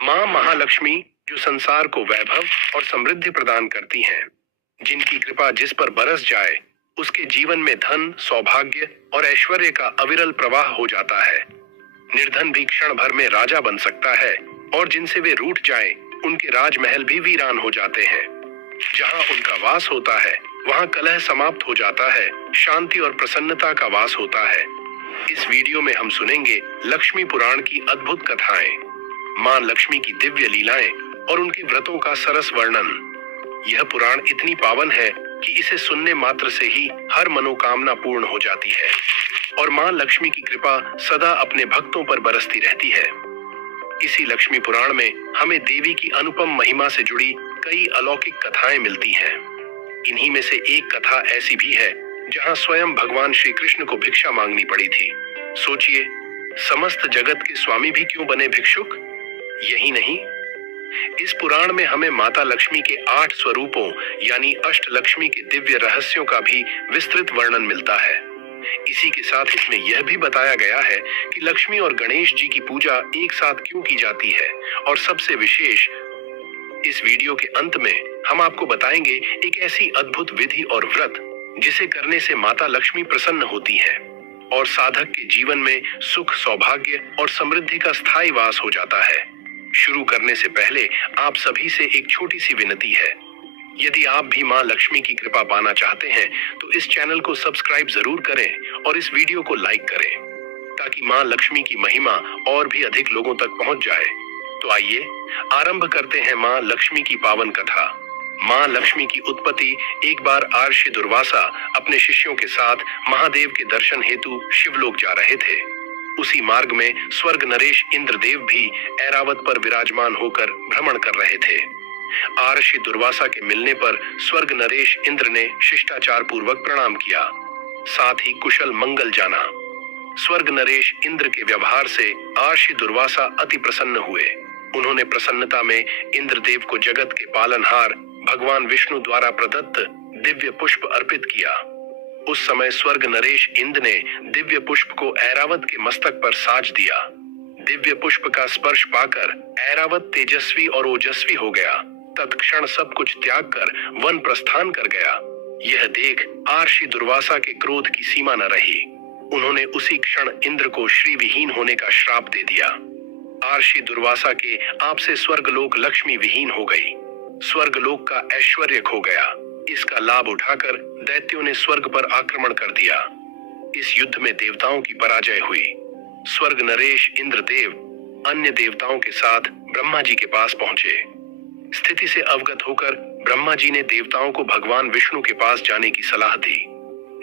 माँ महालक्ष्मी जो संसार को वैभव और समृद्धि प्रदान करती हैं, जिनकी कृपा जिस पर बरस जाए उसके जीवन में धन, सौभाग्य और ऐश्वर्य का अविरल प्रवाह हो जाता है। निर्धन भी क्षण भर में राजा बन सकता है और जिनसे वे रूठ जाएं, उनके राजमहल भी वीरान हो जाते हैं। जहाँ उनका वास होता है वहाँ कलह समाप्त हो जाता है, शांति और प्रसन्नता का वास होता है। इस वीडियो में हम सुनेंगे लक्ष्मी पुराण की अद्भुत कथाएं, मां लक्ष्मी की दिव्य लीलाएं और उनके व्रतों का सरस वर्णन। यह पुराण इतनी पावन है कि इसे सुनने मात्र से ही हर मनोकामना पूर्ण हो जाती है और मां लक्ष्मी की कृपा सदा अपने भक्तों पर बरसती रहती है। इसी लक्ष्मी पुराण में हमें देवी की अनुपम महिमा से जुड़ी कई अलौकिक कथाएं मिलती हैं। इन्हीं में से एक कथा ऐसी भी है जहां स्वयं भगवान श्री कृष्ण को भिक्षा मांगनी पड़ी थी। सोचिए, समस्त जगत के स्वामी भी क्यों बने भिक्षुक? यही नहीं, इस पुराण में हमें माता लक्ष्मी के 8 स्वरूपों यानी अष्टलक्ष्मी के दिव्य रहस्यों का भी विस्तृत वर्णन मिलता है। इसी के साथ इसमें यह भी बताया गया है कि लक्ष्मी और गणेश जी की पूजा एक साथ क्यों की जाती है। और सबसे विशेष, इस वीडियो के अंत में हम आपको बताएंगे एक ऐसी अद्भुत विधि और व्रत जिसे करने से माता लक्ष्मी प्रसन्न होती है और साधक के जीवन में सुख, सौभाग्य और समृद्धि का स्थायी वास हो जाता है। शुरू करने से पहले आप सभी से एक छोटी सी विनती है। यदि आप भी मां लक्ष्मी की कृपा पाना चाहते हैं तो इस चैनल को सब्सक्राइब जरूर करें और इस वीडियो को लाइक करें ताकि मां लक्ष्मी की महिमा और भी अधिक लोगों तक पहुंच जाए। तो आइए आरंभ करते हैं मां लक्ष्मी की पावन कथा। मां लक्ष्मी की उत्पत्ति। एक बार आर्षि दुर्वासा अपने शिष्यों के साथ महादेव के दर्शन हेतु शिवलोक जा रहे थे। उसी मार्ग में स्वर्ग नरेश इंद्रदेव भी ऐरावत पर विराजमान होकर भ्रमण कर रहे थे। आर्षि दुर्वासा के मिलने पर स्वर्ग नरेश इंद्र ने शिष्टाचार पूर्वक प्रणाम किया, साथ ही कुशल मंगल जाना। स्वर्ग नरेश इंद्र के व्यवहार से आर्षि दुर्वासा अति प्रसन्न हुए। उन्होंने प्रसन्नता में इंद्रदेव को जगत के पालनहार भगवान विष्णु द्वारा प्रदत्त दिव्य पुष्प अर्पित किया। उस समय स्वर्ग नरेश इंद्र ने दिव्य पुष्प को ऐरावत के मस्तक पर साज दिया। दिव्य पुष्प का स्पर्श पाकर ऐरावत तेजस्वी और ओजस्वी हो गया। तत्क्षण सब कुछ त्याग कर वन प्रस्थान कर गया। यह देख आर्षि दुर्वासा के क्रोध की सीमा न रही। उन्होंने उसी क्षण इंद्र को श्री विहीन होने का श्राप दे दिया। आर्षि दुर्वासा के आप से स्वर्गलोक लक्ष्मी विहीन हो गई। स्वर्गलोक का ऐश्वर्य खो गया। इसका लाभ उठाकर दैत्यों ने स्वर्ग पर आक्रमण कर दिया। इस युद्ध में देवताओं की पराजय हुई। स्वर्ग नरेश इंद्रदेव अन्य देवताओं के साथ ब्रह्मा जी के पास पहुंचे। स्थिति से अवगत होकर ब्रह्मा जी ने देवताओं को भगवान विष्णु के पास जाने की सलाह दी।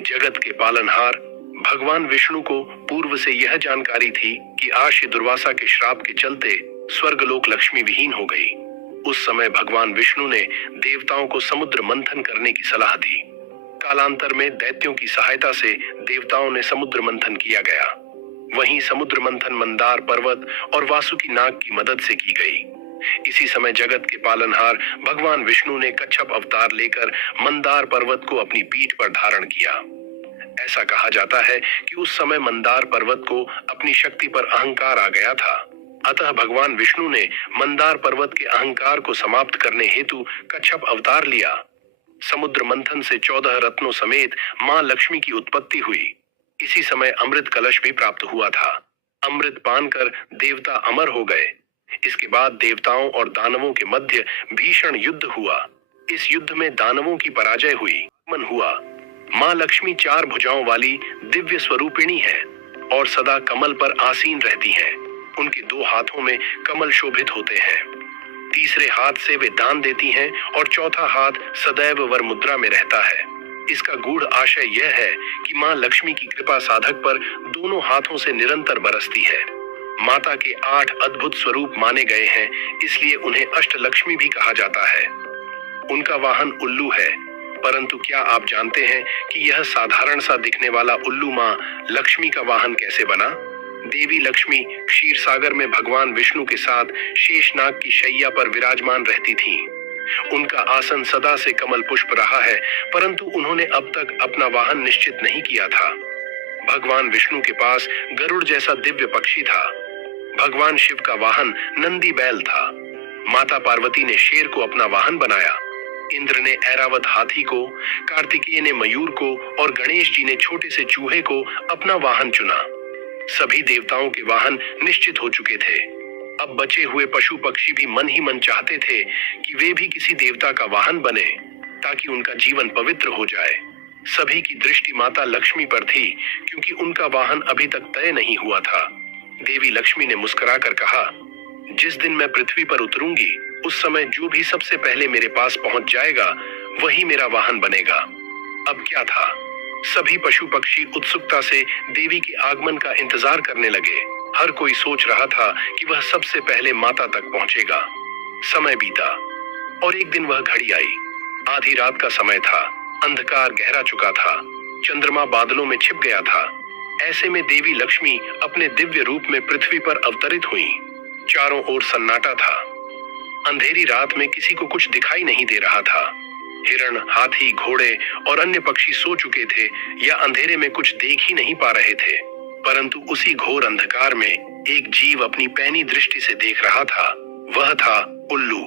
जगत के पालनहार भगवान विष्णु को पूर्व से यह जानकारी थी कि आर्षि दुर्वासा के श्राप के चलते स्वर्गलोक लक्ष्मी विहीन हो गई। उस समय भगवान विष्णु ने देवताओं को समुद्र मंथन करने की सलाह दी। कालांतर में दैत्यों की सहायता से देवताओं ने समुद्र मंथन किया गया। वहीं समुद्र मंथन मंदार पर्वत और वासुकी नाग की मदद से की गई। इसी समय जगत के पालनहार भगवान विष्णु ने कच्छप अवतार लेकर मंदार पर्वत को अपनी पीठ पर धारण किया। ऐसा कहा जाता है कि उस समय मंदार पर्वत को अपनी शक्ति पर अहंकार आ गया था। अतः भगवान विष्णु ने मंदार पर्वत के अहंकार को समाप्त करने हेतु कच्छप अवतार लिया। समुद्र मंथन से 14 रत्नों समेत मां लक्ष्मी की उत्पत्ति हुई। इसी समय अमृत कलश भी प्राप्त हुआ था। अमृत पान कर देवता अमर हो गए। इसके बाद देवताओं और दानवों के मध्य भीषण युद्ध हुआ। इस युद्ध में दानवों की पराजय हुई। मन हुआ। मां लक्ष्मी 4 भुजाओं वाली दिव्य स्वरूपिणी है और सदा कमल पर आसीन रहती हैं। उनके 2 हाथों में कमल शोभित होते हैं। तीसरे हाथ से वे दान देती हैं और चौथा हाथ सदैव वर मुद्रा में रहता है। इसका गूढ़ आशय यह है कि मां लक्ष्मी की कृपा साधक पर दोनों हाथों से निरंतर बरसती है। माता के 8 अद्भुत स्वरूप माने गए हैं, इसलिए उन्हें अष्टलक्ष्मी भी कहा जाता है। उनका वाहन उल्लू है, परंतु क्या आप जानते हैं कि यह साधारण सा दिखने वाला उल्लू मां लक्ष्मी का वाहन कैसे बना? देवी लक्ष्मी क्षीर सागर में भगवान विष्णु के साथ शेषनाग की शैया पर विराजमान रहती थीं। उनका आसन सदा से कमल पुष्प रहा है, परंतु उन्होंने अब तक अपना वाहन निश्चित नहीं किया था। भगवान विष्णु के पास गरुड़ जैसा दिव्य पक्षी था। भगवान शिव का वाहन नंदी बैल था। माता पार्वती ने शेर को अपना वाहन बनाया। इंद्र ने ऐरावत हाथी को, कार्तिकेय ने मयूर को और गणेश जी ने छोटे से चूहे को अपना वाहन चुना। सभी देवताओं के वाहन निश्चित हो चुके थे। अब बचे हुए पशु पक्षी भी मन ही मन चाहते थे कि वे भी किसी देवता का वाहन बने ताकि उनका जीवन पवित्र हो जाए। सभी की दृष्टि माता लक्ष्मी पर थी क्योंकि उनका वाहन अभी तक तय नहीं हुआ था। देवी लक्ष्मी ने मुस्कुराकर कहा, जिस दिन मैं पृथ्वी पर उतरूंगी उस समय जो भी सबसे पहले मेरे पास पहुंच जाएगा वही मेरा वाहन बनेगा। अब क्या था, सभी पशु पक्षी उत्सुकता से देवी के आगमन का इंतजार करने लगे। हर कोई सोच रहा था कि वह सबसे पहले माता तक पहुंचेगा। समय बीता और एक दिन वह घड़ी आई। आधी रात का समय था, अंधकार गहरा चुका था, चंद्रमा बादलों में छिप गया था। ऐसे में देवी लक्ष्मी अपने दिव्य रूप में पृथ्वी पर अवतरित हुई। चारों ओर सन्नाटा था। अंधेरी रात में किसी को कुछ दिखाई नहीं दे रहा था। हिरण, हाथी, घोड़े और अन्य पक्षी सो चुके थे या अंधेरे में कुछ देख ही नहीं पा रहे थे। परंतु उसी घोर अंधकार में एक जीव अपनी पैनी दृष्टि से देख रहा था। वह था उल्लू।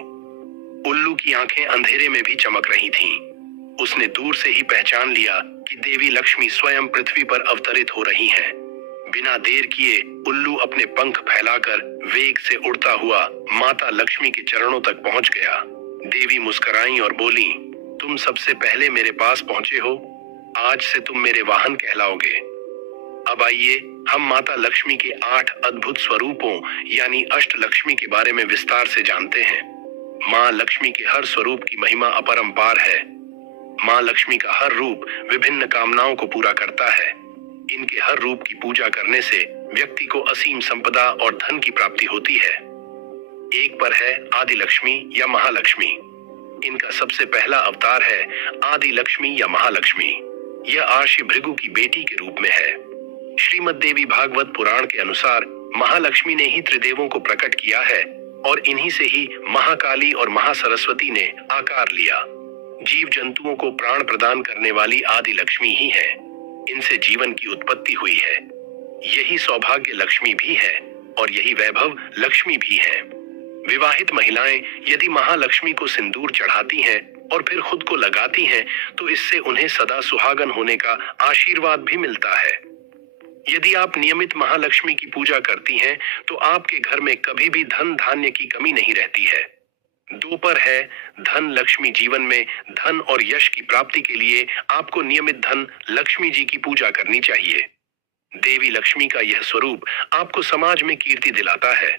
उल्लू की आंखें अंधेरे में भी चमक रही थीं। उसने दूर से ही पहचान लिया कि देवी लक्ष्मी स्वयं पृथ्वी पर अवतरित हो रही हैं। बिना देर किए उल्लू अपने पंख फैलाकर वेग से उड़ता हुआ माता लक्ष्मी के चरणों तक पहुंच गया। देवी मुस्कुराई और बोली, तुम सबसे पहले मेरे पास पहुंचे हो, आज से तुम मेरे वाहन कहलाओगे। अब आइए हम माता लक्ष्मी के 8 अद्भुत स्वरूपों यानी अष्ट लक्ष्मी के बारे में विस्तार से जानते हैं। माँ लक्ष्मी के हर स्वरूप की महिमा अपरंपार है। माँ लक्ष्मी का हर रूप विभिन्न कामनाओं को पूरा करता है। इनके हर रूप की पूजा करने से व्यक्ति को असीम संपदा और धन की प्राप्ति होती है। एक पर है आदि लक्ष्मी या महालक्ष्मी। इनका सबसे पहला अवतार है आदि लक्ष्मी या महालक्ष्मी। यह आर्षि भृगु की बेटी के रूप में है। श्रीमद् देवी भागवत पुराण के अनुसार महालक्ष्मी ने ही त्रिदेवों को प्रकट किया है और इन्हीं से ही महाकाली और महासरस्वती ने आकार लिया। जीव जंतुओं को प्राण प्रदान करने वाली आदि लक्ष्मी ही है। इनसे जीवन की उत्पत्ति हुई है। यही सौभाग्य लक्ष्मी भी है और यही वैभव लक्ष्मी भी है। विवाहित महिलाएं यदि महालक्ष्मी को सिंदूर चढ़ाती हैं और फिर खुद को लगाती हैं तो इससे उन्हें सदा सुहागन होने का आशीर्वाद भी मिलता है। यदि आप नियमित महालक्ष्मी की पूजा करती हैं तो आपके घर में कभी भी धन धान्य की कमी नहीं रहती है। 2 पर है धन लक्ष्मी। जीवन में धन और यश की प्राप्ति के लिए आपको नियमित धन लक्ष्मी जी की पूजा करनी चाहिए। देवी लक्ष्मी का यह स्वरूप आपको समाज में कीर्ति दिलाता है।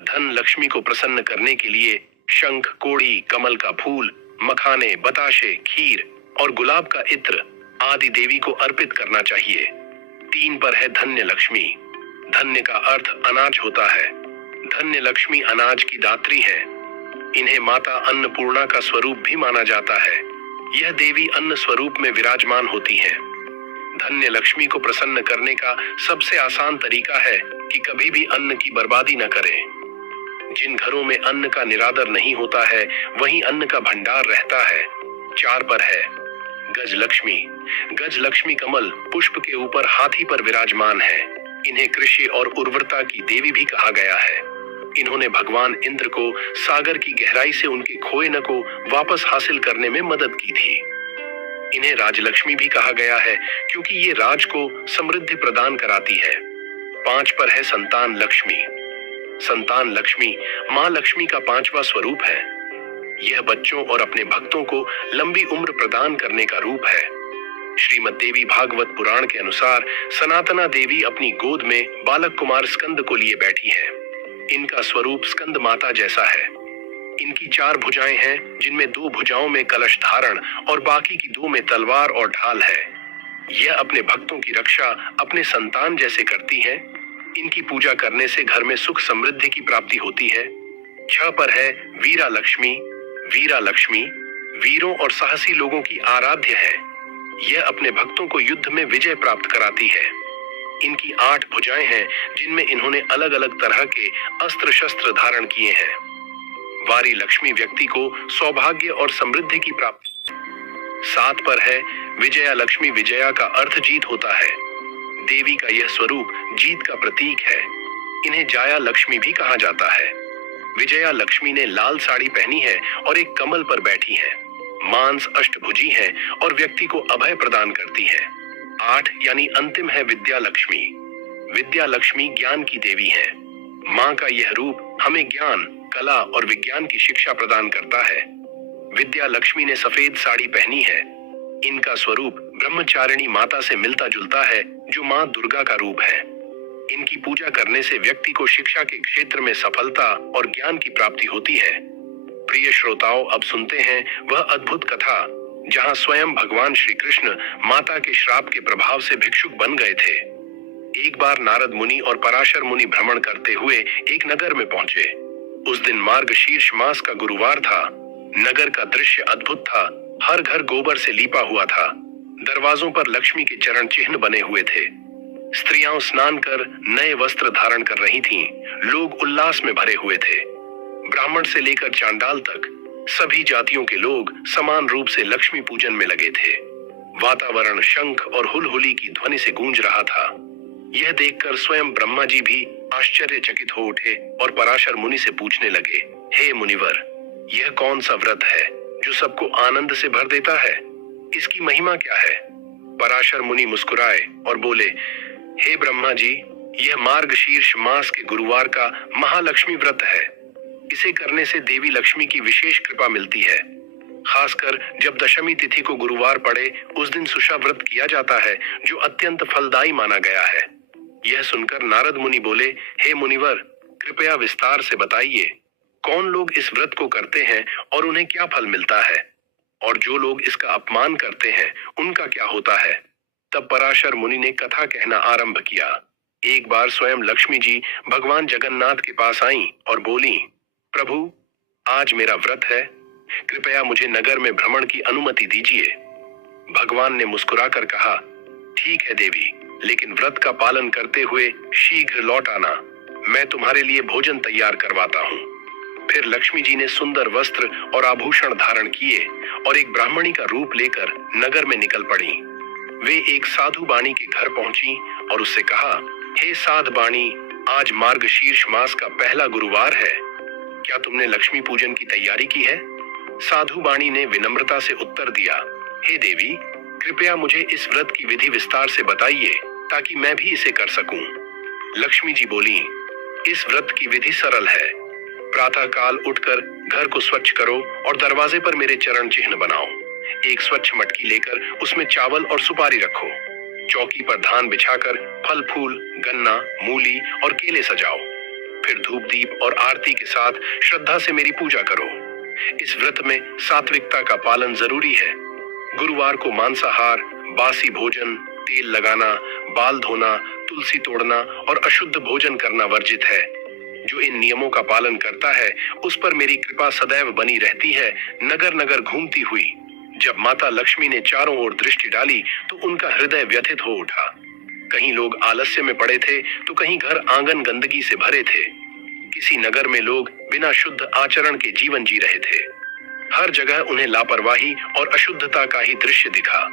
धन लक्ष्मी को प्रसन्न करने के लिए शंख, कोढ़ी, कमल का फूल, मखाने, बताशे, खीर और गुलाब का इत्र आदि देवी को अर्पित करना चाहिए। 3 पर है धन्य लक्ष्मी। धन्य का अर्थ अनाज होता है। धन्य लक्ष्मी अनाज की दात्री है। इन्हें माता अन्नपूर्णा का स्वरूप भी माना जाता है। यह देवी अन्न स्वरूप में विराजमान होती हैं। धन्य लक्ष्मी को प्रसन्न करने का सबसे आसान तरीका है कि कभी भी अन्न की बर्बादी न करें। जिन घरों में अन्न का निरादर नहीं होता है वहीं अन्न का भंडार रहता है। 4 पर है गज लक्ष्मी। गज लक्ष्मी कमल पुष्प के ऊपर हाथी पर विराजमान है। इन्हें कृषि और उर्वरता की देवी भी कहा गया है। इन्होंने भगवान इंद्र को सागर की गहराई से उनके खोए न को वापस हासिल करने में मदद की थी। इन्हें राजलक्ष्मी भी कहा गया है क्योंकि ये राज को समृद्धि प्रदान कराती है। 5 पर है संतान लक्ष्मी। संतान लक्ष्मी माँ लक्ष्मी का 5वां स्वरूप है। यह बच्चों और अपने भक्तों को लंबी उम्र प्रदान करने का रूप है। श्रीमद् देवी भागवत पुराण के अनुसार सनातना देवी अपनी गोद में बालक कुमार स्कंद को लिए बैठी है। इनका स्वरूप स्कंद माता जैसा है। इनकी 4 भुजाएं हैं जिनमें 2 भुजाओं में कलश धारण और बाकी की 2 में तलवार और ढाल है। यह अपने भक्तों की रक्षा अपने संतान जैसे करती हैं। इनकी पूजा करने से घर में सुख समृद्धि की प्राप्ति होती है। 6 पर है वीरा लक्ष्मी। वीरा लक्ष्मी वीरों और साहसी लोगों की आराध्य है। यह अपने भक्तों को युद्ध में विजय प्राप्त कराती है। इनकी 8 भुजाएं हैं जिनमें इन्होंने अलग अलग तरह के अस्त्र शस्त्र धारण किए हैं। वारी लक्ष्मी व्यक्ति को सौभाग्य और समृद्धि की प्राप्ति। 7 पर है विजया लक्ष्मी। विजया का अर्थ जीत होता है। देवी का यह स्वरूप जीत का प्रतीक है। इन्हें जाया लक्ष्मी भी कहा जाता है। विजया लक्ष्मी ने लाल साड़ी पहनी है और एक कमल पर बैठी है। मांस अष्टभुजी है और व्यक्ति को अभय प्रदान करती है। 8 यानी अंतिम है विद्या लक्ष्मी। विद्या लक्ष्मी ज्ञान की देवी है। माँ का यह रूप हमें ज्ञान, कला और विज्ञान की शिक्षा प्रदान करता है। विद्या लक्ष्मी ने सफेद साड़ी पहनी है। इनका स्वरूप ब्रह्मचारिणी माता से मिलता जुलता है, जो माँ दुर्गा का रूप है। इनकी पूजा करने से व्यक्ति को शिक्षा के क्षेत्र में सफलता और ज्ञान की प्राप्ति होती है। प्रिय श्रोताओं, अब सुनते हैं वह अद्भुत कथा जहां स्वयं भगवान श्री कृष्ण माता के श्राप के प्रभाव से भिक्षुक बन गए थे। एक बार नारद मुनि और पराशर मुनि भ्रमण करते हुए एक नगर में पहुंचे। उस दिन मार्गशीर्ष मास का गुरुवार था। नगर का दृश्य अद्भुत था। हर घर गोबर से लीपा हुआ था। दरवाजों पर लक्ष्मी के चरण चिन्ह बने हुए थे। स्त्रियां स्नान कर नए वस्त्र धारण कर रही थीं। लोग उल्लास में भरे हुए थे। ब्राह्मण से लेकर चांडाल तक सभी जातियों के लोग समान रूप से लक्ष्मी पूजन में लगे थे। वातावरण शंख और हुलहुली की ध्वनि से गूंज रहा था। यह देखकर स्वयं ब्रह्मा जी भी आश्चर्यचकित हो उठे और पराशर मुनि से पूछने लगे, हे मुनिवर, यह कौन सा व्रत है जो सबको आनंद से भर देता है? इसकी महिमा क्या है? पराशर मुनि मुस्कुराए और बोले, हे ब्रह्मा जी, यह मार्गशीर्ष मास के गुरुवार का महालक्ष्मी व्रत है। इसे करने से देवी लक्ष्मी की विशेष कृपा मिलती है। खासकर जब दशमी तिथि को गुरुवार पड़े, उस दिन सुषा व्रत किया जाता है, जो अत्यंत फलदायी माना गया है। यह सुनकर नारद मुनि बोले, हे मुनिवर, कृपया विस्तार से बताइए, कौन लोग इस व्रत को करते हैं और उन्हें क्या फल मिलता है, और जो लोग इसका अपमान करते हैं उनका क्या होता है? तब पराशर मुनि ने कथा कहना आरंभ किया। एक बार स्वयं लक्ष्मी जी भगवान जगन्नाथ के पास आईं और बोली, प्रभु, आज मेरा व्रत है, कृपया मुझे नगर में भ्रमण की अनुमति दीजिए। भगवान ने मुस्कुराकर कहा, ठीक है देवी, लेकिन व्रत का पालन करते हुए शीघ्र लौट आना। मैं तुम्हारे लिए भोजन तैयार करवाता हूँ। फिर लक्ष्मी जी ने सुंदर वस्त्र और आभूषण धारण किए और एक ब्राह्मणी का रूप लेकर नगर में निकल पड़ी। वे एक साधु बाणी के घर पहुंची और उससे कहा, हे साध बाणी, आज मार्गशीर्ष मास का पहला गुरुवार है। क्या तुमने लक्ष्मी पूजन की तैयारी की है? साधु बाणी ने विनम्रता से उत्तर दिया, हे देवी, कृपया मुझे इस व्रत की विधि विस्तार से बताइए ताकि मैं भी इसे कर सकूं। लक्ष्मी जी बोली, इस व्रत की विधि सरल है। प्रातः काल उठकर घर को स्वच्छ करो और दरवाजे पर मेरे चरण चिन्ह बनाओ। एक स्वच्छ मटकी लेकर उसमें चावल और सुपारी रखो। चौकी पर धान बिछाकर फल फूल, गन्ना, मूली और केले सजाओ। फिर धूप दीप और आरती के साथ श्रद्धा से मेरी पूजा करो। इस व्रत में सात्विकता का पालन जरूरी है। गुरुवार को मांसाहार, बासी भोजन, तेल लगाना, बाल धोना, तुलसी तोड़ना और अशुद्ध भोजन करना वर्जित है। जो इन नियमों का पालन करता है उस पर मेरी कृपा सदैव बनी रहती है। नगर नगर घूमती हुई जब माता लक्ष्मी ने चारों ओर दृष्टि डाली तो उनका हृदय व्यथित हो उठा। कहीं लोग आलस्य में पड़े थे तो कहीं घर आंगन गंदगी से भरे थे। किसी नगर में लोग बिना शुद्ध आचरण के जीवन जी रहे थे। हर जगह उन्हें लापरवाही और अशुद्धता का ही दृश्य दिखा।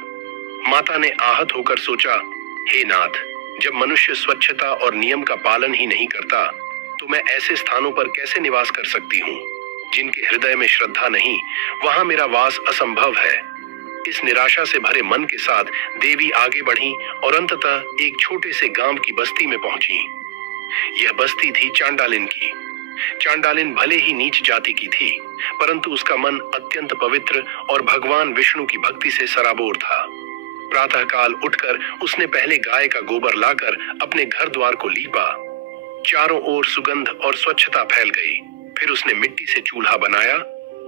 माता ने आहत होकर सोचा, हे नाथ, जब मनुष्य स्वच्छता और नियम का पालन ही नहीं करता तो मैं ऐसे स्थानों पर कैसे निवास कर सकती हूँ? जिनके हृदय में श्रद्धा नहीं, वहां मेरा वास असंभव है। इस निराशा से भरे मन के साथ देवी आगे बढ़ी और अंततः एक छोटे से गांव की बस्ती में पहुंची। यह बस्ती थी चांडालिन की। चांडालिन भले ही नीच जाति की थी, परंतु उसका मन अत्यंत पवित्र और भगवान विष्णु की भक्ति से सराबोर था। प्रातःकाल उठकर उसने पहले गाय का गोबर लाकर अपने घर द्वार को लीपा। चारों ओर सुगंध और स्वच्छता फैल गई। फिर उसने मिट्टी से चूल्हा बनाया,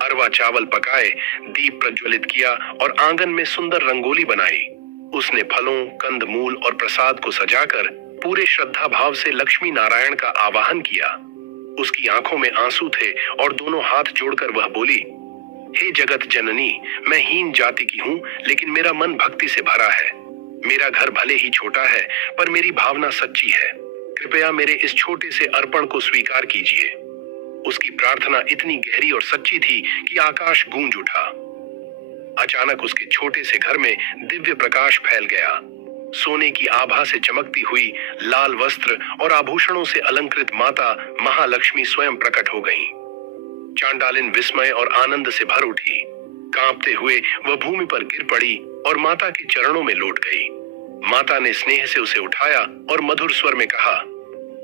अरवा चावल पकाए, दीप प्रज्वलित किया और आंगन में सुंदर रंगोली बनाई। उसने फलों, कंद मूल और प्रसाद को सजाकर पूरे श्रद्धा भाव से लक्ष्मी नारायण का आवाहन किया। उसकी आंखों में आंसू थे और दोनों हाथ जोड़कर वह बोली, हे जगत जननी, मैं हीन जाति की हूँ, लेकिन मेरा मन भक्ति से भरा है। मेरा घर भले ही छोटा है, पर मेरी भावना सच्ची है। कृपया मेरे इस छोटे से अर्पण को स्वीकार कीजिए। उसकी प्रार्थना इतनी गहरी और सच्ची थी कि आकाश गूंज उठा। अचानक उसके छोटे से घर में दिव्य प्रकाश फैल गया। सोने की आभा से चमकती हुई लाल वस्त्र और आभूषणों से अलंकृत माता महालक्ष्मी स्वयं प्रकट हो गईं। चांडालिन विस्मय और आनंद से भर उठी। कांपते हुए वह भूमि पर गिर पड़ी और माता के चरणों में लौट गई। माता ने स्नेह से उसे उठाया और मधुर स्वर में कहा,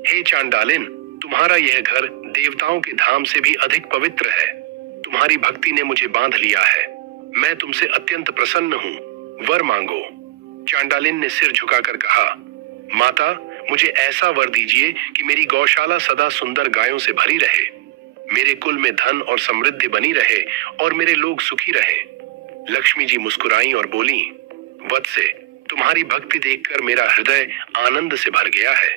हे चांडालिन, तुम्हारा यह घर देवताओं के धाम से भी अधिक पवित्र है। तुम्हारी भक्ति ने मुझे बांध लिया है। मैं तुमसे अत्यंत प्रसन्न हूँ। वर मांगो। चांडालिन ने सिर झुकाकर कहा, माता, मुझे ऐसा वर दीजिए कि मेरी गौशाला सदा सुंदर गायों से भरी रहे, मेरे कुल में धन और समृद्धि बनी रहे और मेरे लोग सुखी रहे। लक्ष्मी जी मुस्कुराई और बोली, वत्से, तुम्हारी भक्ति देखकर मेरा हृदय आनंद से भर गया है।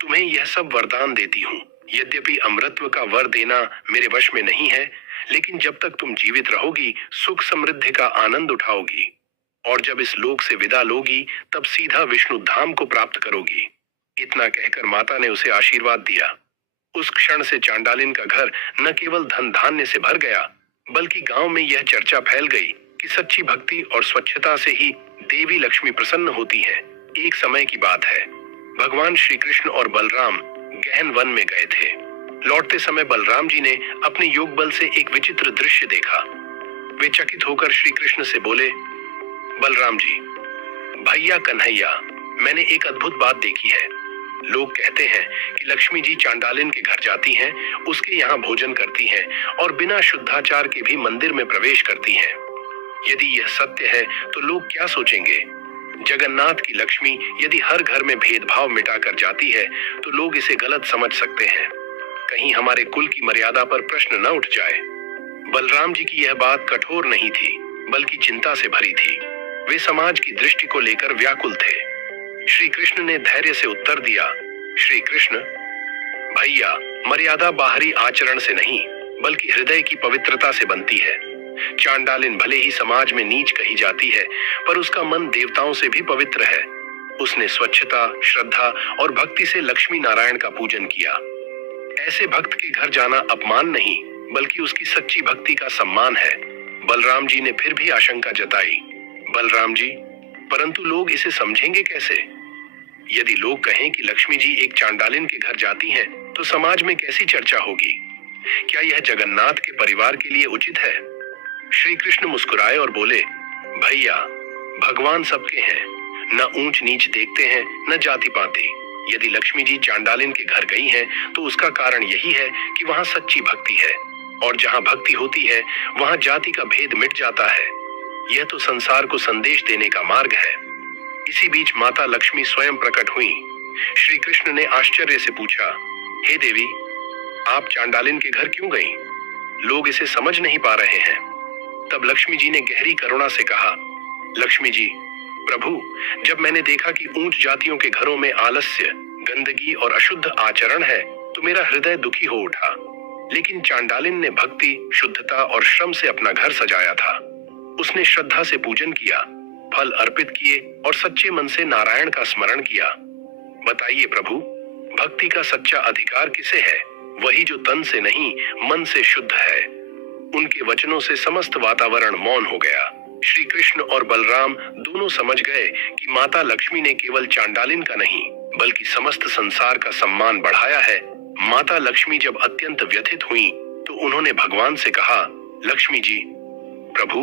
तुम्हें यह सब वरदान देती हूँ। यद्यपि अमृतत्व का वर देना मेरे वश में नहीं है, लेकिन जब तक तुम जीवित रहोगी सुख समृद्धि का आनंद उठाओगी, और जब इस लोक से विदा लोगी तब सीधा विष्णु धाम को प्राप्त करोगी। इतना कहकर माता ने उसे आशीर्वाद दिया। उस क्षण से चांडालिन का घर न केवल धन धान्य से भर गया, बल्कि गांव में यह चर्चा फैल गई कि सच्ची भक्ति और स्वच्छता से ही देवी लक्ष्मी प्रसन्न होती है। एक समय की बात है, भगवान श्री कृष्ण और बलराम गहन वन में गए थे। लौटते समय बलराम जी ने अपने योग बल से एक विचित्र दृश्य देखा। वे चकित होकर श्री कृष्ण से बोले, बलराम जी, भैया कन्हैया, मैंने एक अद्भुत बात देखी है। लोग कहते हैं कि लक्ष्मी जी चांडालिन के घर जाती हैं, उसके यहाँ भोजन करती हैं और बिना शुद्धाचार के भी मंदिर में प्रवेश करती हैं। यदि यह सत्य है तो लोग क्या सोचेंगे? जगन्नाथ की लक्ष्मी यदि हर घर में भेदभाव मिटाकर जाती है तो लोग इसे गलत समझ सकते हैं। कहीं हमारे कुल की मर्यादा पर प्रश्न न उठ जाए। बलराम जी की यह बात कठोर नहीं थी, बल्कि चिंता से भरी थी। वे समाज की दृष्टि को लेकर व्याकुल थे। श्री कृष्ण ने धैर्य से उत्तर दिया, श्री कृष्ण, भैया, मर्यादा बाहरी आचरण से नहीं बल्कि हृदय की पवित्रता से बनती है। चांडालिन भले ही समाज में नीच कही जाती है, पर उसका मन देवताओं से भी पवित्र है। उसने स्वच्छता, श्रद्धा और भक्ति से लक्ष्मी नारायण का पूजन किया। ऐसे भक्त के घर जाना अपमान नहीं बल्कि उसकी सच्ची भक्ति का सम्मान है। बलराम जी ने फिर भी आशंका जताई, बलराम जी, परंतु लोग इसे समझेंगे कैसे? यदि लोग कहें कि लक्ष्मी जी एक चांडालिन के घर जाती हैं, तो समाज में कैसी चर्चा होगी? क्या यह जगन्नाथ के परिवार के लिए उचित है? श्री कृष्ण मुस्कुराए और बोले, भैया, भगवान सबके हैं, न ऊंच नीच देखते हैं न जाति पाति। यदि लक्ष्मी जी चांडालिन के घर गई हैं, तो उसका कारण यही है कि वहां सच्ची भक्ति है, और जहां भक्ति होती है वहां जाति का भेद मिट जाता है। यह तो संसार को संदेश देने का मार्ग है। इसी बीच माता लक्ष्मी स्वयं प्रकट हुई। श्री कृष्ण ने आश्चर्य से पूछा, हे देवी, आप चांडालिन के घर क्यों गईं? लोग इसे समझ नहीं पा रहे हैं। तब लक्ष्मी जी ने गहरी करुणा से कहा, लक्ष्मी जी, प्रभु, जब मैंने देखा कि ऊंच जातियों के घरों में आलस्य, गंदगी और अशुद्ध आचरण है तो मेरा हृदय दुखी हो उठा। लेकिन चांडालिन ने भक्ति, शुद्धता और श्रम से अपना घर सजाया था। उसने श्रद्धा से पूजन किया, फल अर्पित किए और सच्चे मन से नारायण का स्मरण किया। बताइए प्रभु, भक्ति का सच्चा अधिकार किसे है? वही जो तन से नहीं मन से शुद्ध है। उनके वचनों से समस्त वातावरण मौन हो गया। श्री कृष्ण और बलराम दोनों समझ गए कि माता लक्ष्मी ने केवल चांडालिन का नहीं बल्कि समस्त संसार का सम्मान बढ़ाया है। माता लक्ष्मी जब अत्यंत व्यथित हुई तो उन्होंने भगवान से कहा, लक्ष्मी जी, प्रभु,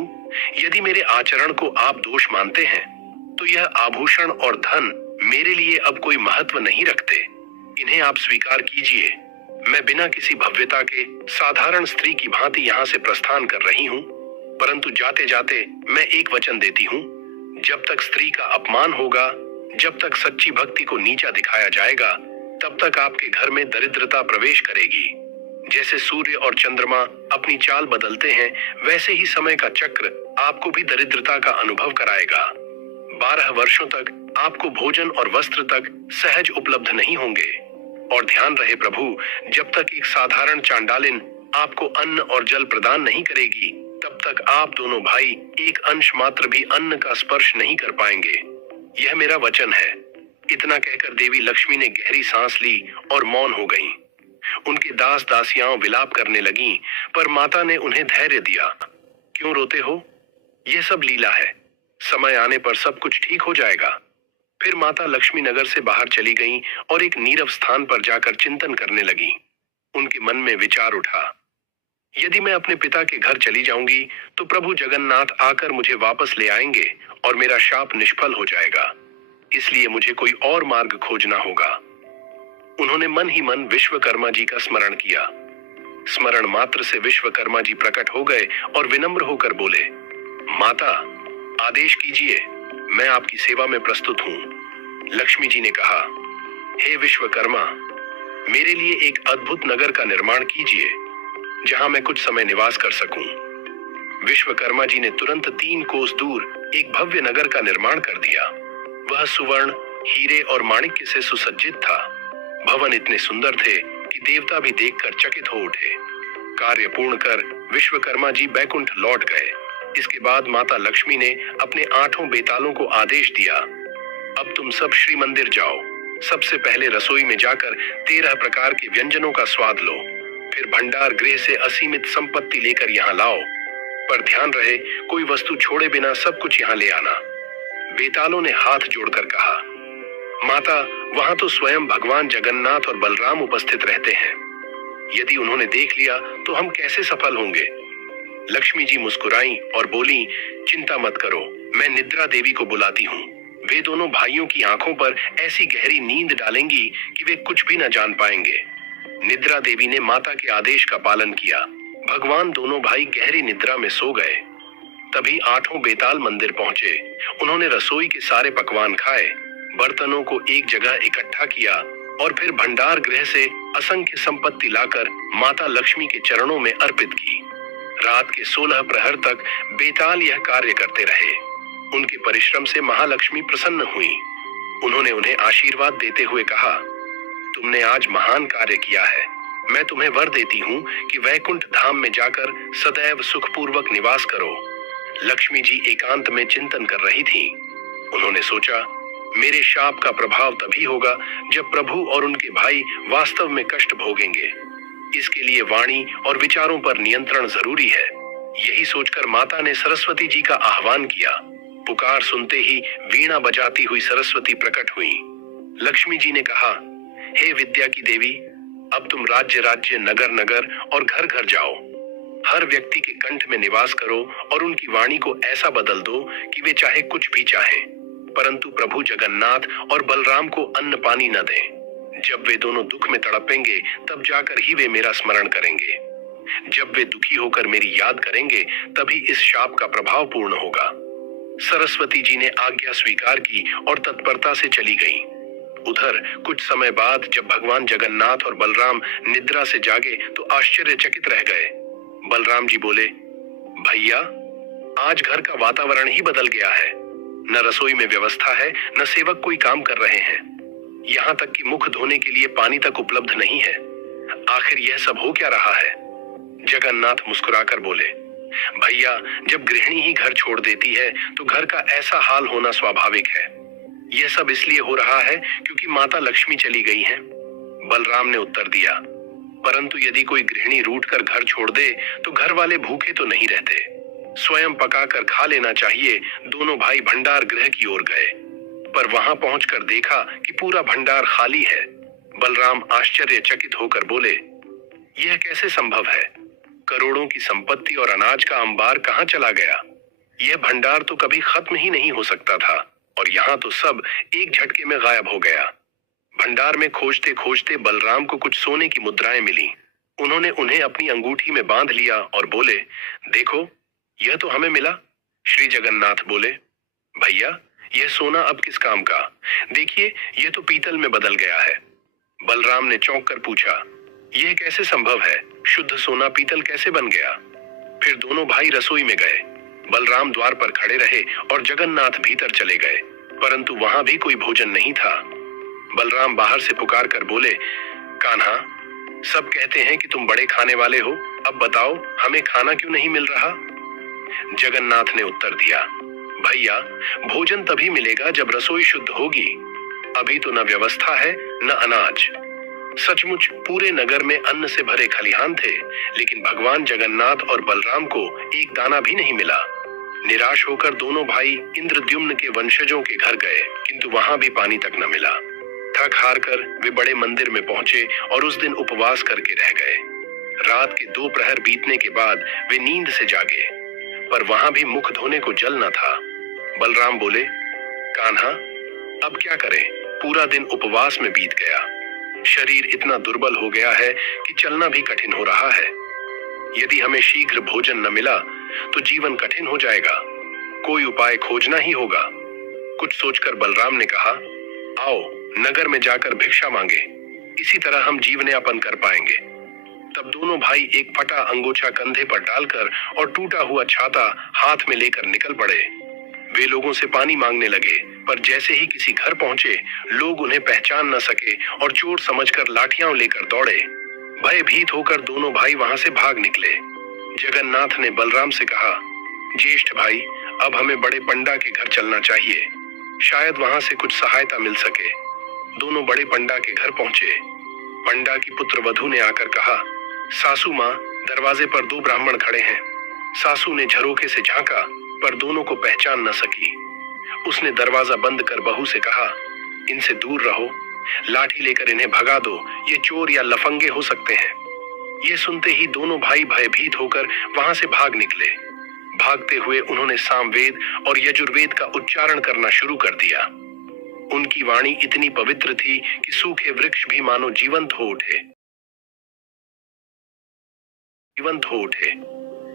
यदि मेरे आचरण को आप दोष मानते हैं तो यह आभूषण और धन मेरे लिए अब कोई महत्व नहीं रखते। इन्हें आप स्वीकार कीजिए। मैं बिना किसी भव्यता के साधारण स्त्री की भांति यहाँ से प्रस्थान कर रही हूँ, परंतु जाते जाते मैं एक वचन देती हूँ, जब तक स्त्री का अपमान होगा, जब तक सच्ची भक्ति को नीचा दिखाया जाएगा, तब तक आपके घर में दरिद्रता प्रवेश करेगी। जैसे सूर्य और चंद्रमा अपनी चाल बदलते हैं, वैसे ही समय का चक्र आपको भी दरिद्रता का अनुभव कराएगा। 12 वर्षों तक आपको भोजन और वस्त्र तक सहज उपलब्ध नहीं होंगे। और ध्यान रहे प्रभु, जब तक एक साधारण चांडालिन आपको अन्न और जल प्रदान नहीं करेगी, तब तक आप दोनों भाई एक अंश मात्र भी अन्न का स्पर्श नहीं कर पाएंगे। यह मेरा वचन है। इतना कहकर देवी लक्ष्मी ने गहरी सांस ली और मौन हो गईं। उनके दास दासियां विलाप करने लगीं, पर माता ने उन्हें धैर्य दिया। क्यों रोते हो? यह सब लीला है। समय आने पर सब कुछ ठीक हो जाएगा। फिर माता लक्ष्मी नगर से बाहर चली गईं और एक नीरव स्थान पर जाकर चिंतन करने लगी। उनके मन में विचार उठा, यदि मैं अपने पिता के घर चली जाऊंगी तो प्रभु जगन्नाथ आकर मुझे वापस ले आएंगे और मेरा शाप निष्फल हो जाएगा। इसलिए मुझे कोई और मार्ग खोजना होगा। उन्होंने मन ही मन विश्वकर्मा जी का स्मरण किया। स्मरण मात्र से विश्वकर्मा जी प्रकट हो गए और विनम्र होकर बोले, माता, आदेश कीजिए, मैं आपकी सेवा में प्रस्तुत हूं। लक्ष्मी जी ने कहा, हे विश्वकर्मा, मेरे लिए एक अद्भुत नगर का निर्माण कीजिए जहां मैं कुछ समय निवास कर सकूं। विश्वकर्मा जी ने तुरंत 3 कोस दूर एक भव्य नगर का निर्माण कर दिया। वह सुवर्ण, हीरे और माणिक्य से सुसज्जित था। भवन इतने सुंदर थे कि देवता भी देखकर चकित हो उठे। कार्य पूर्ण कर विश्वकर्मा जी बैकुंठ लौट गए। इसके बाद माता लक्ष्मी ने अपने 8 बेतालों को आदेश दिया, अब तुम सब श्री मंदिर जाओ। सबसे पहले रसोई में जाकर 13 प्रकार के व्यंजनों का स्वाद लो। फिर भंडार गृह से असीमित संपत्ति लेकर यहाँ लाओ, पर ध्यान रहे कोई वस्तु छोड़े बिना सब कुछ यहाँ ले आना। बेतालों ने हाथ जोड़कर कहा, माता, वहां तो स्वयं भगवान जगन्नाथ और बलराम उपस्थित रहते हैं। यदि उन्होंने देख लिया तो हम कैसे सफल होंगे। लक्ष्मी जी मुस्कुराईं और बोली, चिंता मत करो, मैं निद्रा देवी को बुलाती हूँ। वे दोनों भाइयों की आंखों पर ऐसी गहरी नींद डालेंगी कि वे कुछ भी न जान पाएंगे। निद्रा देवी ने माता के आदेश का पालन किया। भगवान दोनों भाई गहरी निद्रा में सो गए। तभी 8 बेताल मंदिर पहुंचे। उन्होंने रसोई के सारे पकवान खाए, बर्तनों को एक जगह इकट्ठा किया और फिर भंडार गृह से असंख्य संपत्ति लाकर माता लक्ष्मी के चरणों में अर्पित की। रात के 16 प्रहर तक बेताल यह कार्य करते रहे। उनके परिश्रम से महालक्ष्मी प्रसन्न हुई। उन्होंने उन्हें आशीर्वाद देते हुए कहा, तुमने आज महान कार्य किया है। मैं तुम्हें वर देती हूँ कि वैकुंठ धाम में जाकर सदैव सुखपूर्वक निवास करो। लक्ष्मी जी एकांत में चिंतन कर रही थीं। उन्होंने सोचा, मेरे शाप का प्रभाव तभी होगा जब प्रभु और उनके भाई वास्तव में कष्ट भोगेंगे। इसके लिए वाणी और विचारों पर नियंत्रण जरूरी है। यही सोचकर माता ने सरस्वती जी का आह्वान किया। पुकार सुनते ही वीणा बजाती हुई सरस्वती प्रकट हुई। लक्ष्मी जी ने कहा, हे विद्या की देवी, अब तुम राज्य राज्य, नगर नगर और घर घर जाओ। हर व्यक्ति के कंठ में निवास करो और उनकी वाणी को ऐसा बदल दो कि वे चाहे कुछ भी चाहें, परंतु प्रभु जगन्नाथ और बलराम को अन्न पानी न दें। जब वे दोनों दुख में तड़पेंगे तब जाकर ही वे मेरा स्मरण करेंगे। जब वे दुखी होकर मेरी याद करेंगे तभी इस शाप का प्रभाव पूर्ण होगा। सरस्वती जी ने आज्ञा स्वीकार की और तत्परता से चली गईं। उधर कुछ समय बाद जब भगवान जगन्नाथ और बलराम निद्रा से जागे तो आश्चर्यचकित रह गए। बलराम जी बोले, भैया, आज घर का वातावरण ही बदल गया है। न रसोई में व्यवस्था है, न सेवक कोई काम कर रहे हैं। यहाँ तक कि मुख धोने के लिए पानी तक उपलब्ध नहीं है। आखिर यह सब हो क्या रहा है। जगन्नाथ मुस्कुराकर बोले, भैया, जब गृहिणी ही घर छोड़ देती है तो घर का ऐसा हाल होना स्वाभाविक है। यह सब इसलिए हो रहा है क्योंकि माता लक्ष्मी चली गई हैं। बलराम ने उत्तर दिया, परंतु यदि कोई गृहिणी रूठकर घर छोड़ दे तो घर वाले भूखे तो नहीं रहते। स्वयं पकाकर खा लेना चाहिए। दोनों भाई भंडार गृह की ओर गए, पर वहां पहुंचकर देखा कि पूरा भंडार खाली है। बलराम आश्चर्यचकित होकर बोले, यह कैसे संभव है। करोड़ों की संपत्ति और अनाज का अंबार कहाँ चला गया। यह भंडार तो कभी खत्म ही नहीं हो सकता था और यहाँ तो सब एक झटके में गायब हो गया। भंडार में खोजते खोजते बलराम को कुछ सोने की मुद्राएं मिली। उन्होंने उन्हें अपनी अंगूठी में बांध लिया और बोले, देखो, यह तो हमें मिला। श्री जगन्नाथ बोले, भैया, यह सोना अब किस काम का। देखिए, यह तो पीतल में बदल गया है। बलराम ने चौंक कर पूछा, यह कैसे संभव है। शुद्ध सोना पीतल कैसे बन गया। फिर दोनों भाई रसोई में गए। बलराम द्वार पर खड़े रहे और जगन्नाथ भीतर चले गए, परंतु वहां भी कोई भोजन नहीं था। बलराम बाहर से पुकार कर बोले, कान्हा, सब कहते हैं कि तुम बड़े खाने वाले हो, अब बताओ हमें खाना क्यों नहीं मिल रहा। जगन्नाथ ने उत्तर दिया, भैया, भोजन तभी मिलेगा जब रसोई शुद्ध होगी। अभी तो न व्यवस्था है न अनाज। सचमुच पूरे नगर में अन्न से भरे खलिहान थे, लेकिन भगवान जगन्नाथ और बलराम को एक दाना भी नहीं मिला। निराश होकर दोनों भाई इंद्रद्युम्न के वंशजों के घर गए, किंतु वहां भी पानी तक न मिला। थक हार कर वे बड़े मंदिर में पहुंचे और उस दिन उपवास करके रह गए। रात के 2 प्रहर बीतने के बाद वे नींद से जागे, पर वहां भी मुख धोने को जल न था। बलराम बोले, कान्हा, अब क्या करें? पूरा दिन उपवास में बीत गया। शरीर इतना दुर्बल हो गया है कि चलना भी कठिन हो रहा है। यदि हमें शीघ्र भोजन न मिला तो जीवन कठिन हो जाएगा। कोई उपाय खोजना ही होगा। कुछ सोचकर बलराम ने कहा, आओ नगर में जाकर भिक्षा मांगे, इसी तरह हम जीवन यापन कर पाएंगे। तब दोनों भाई एक फटा अंगोछा कंधे पर डालकर और टूटा हुआ छाता हाथ में लेकर निकल पड़े। वे लोगों से पानी मांगने लगे, पर जैसे ही किसी घर पहुंचे, लोग उन्हें पहचान न सके और चोर समझकर लाठियां लेकर दौड़े। भयभीत होकर दोनों भाई वहां से भाग निकले। जगन्नाथ ने बलराम से कहा, ज्येष्ठ भाई, अब हमें बड़े पंडा के घर चलना चाहिए, शायद वहां से कुछ सहायता मिल सके। दोनों बड़े पंडा के घर पहुंचे। पंडा की पुत्र वधू ने आकर कहा, सासू माँ, दरवाजे पर 2 ब्राह्मण खड़े हैं। सासू ने झरोखे से झांका, पर दोनों को पहचान न सकी। उसने दरवाजा बंद कर बहू से कहा, इनसे दूर रहो, लाठी लेकर इन्हें भगा दो, ये चोर या लफंगे हो सकते हैं। ये सुनते ही दोनों भाई भयभीत होकर वहां से भाग निकले। भागते हुए उन्होंने सामवेद और यजुर्वेद का उच्चारण करना शुरू कर दिया। उनकी वाणी इतनी पवित्र थी कि सूखे वृक्ष भी मानो जीवंत हो उठे।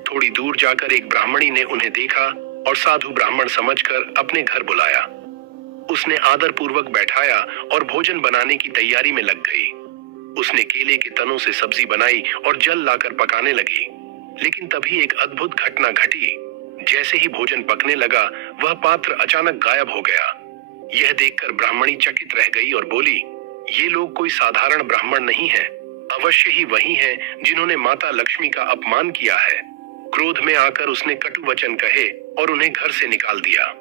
थोड़ी दूर जाकर एक ब्राह्मणी ने उन्हें देखा और साधु ब्राह्मण समझकर अपने घर बुलाया। उसने आदर पूर्वक बैठाया और भोजन बनाने की तैयारी में लग गई। उसने केले के तनों से सब्जी बनाई और जल लाकर पकाने लगी। लेकिन तभी एक अद्भुत घटना घटी। जैसे ही भोजन पकने लगा, वह पात्र अचानक गायब हो गया। यह देखकर ब्राह्मणी चकित रह गई और बोली, ये लोग कोई साधारण ब्राह्मण नहीं है, अवश्य ही वही हैं जिन्होंने माता लक्ष्मी का अपमान किया है। क्रोध में आकर उसने कटु वचन कहे और उन्हें घर से निकाल दिया।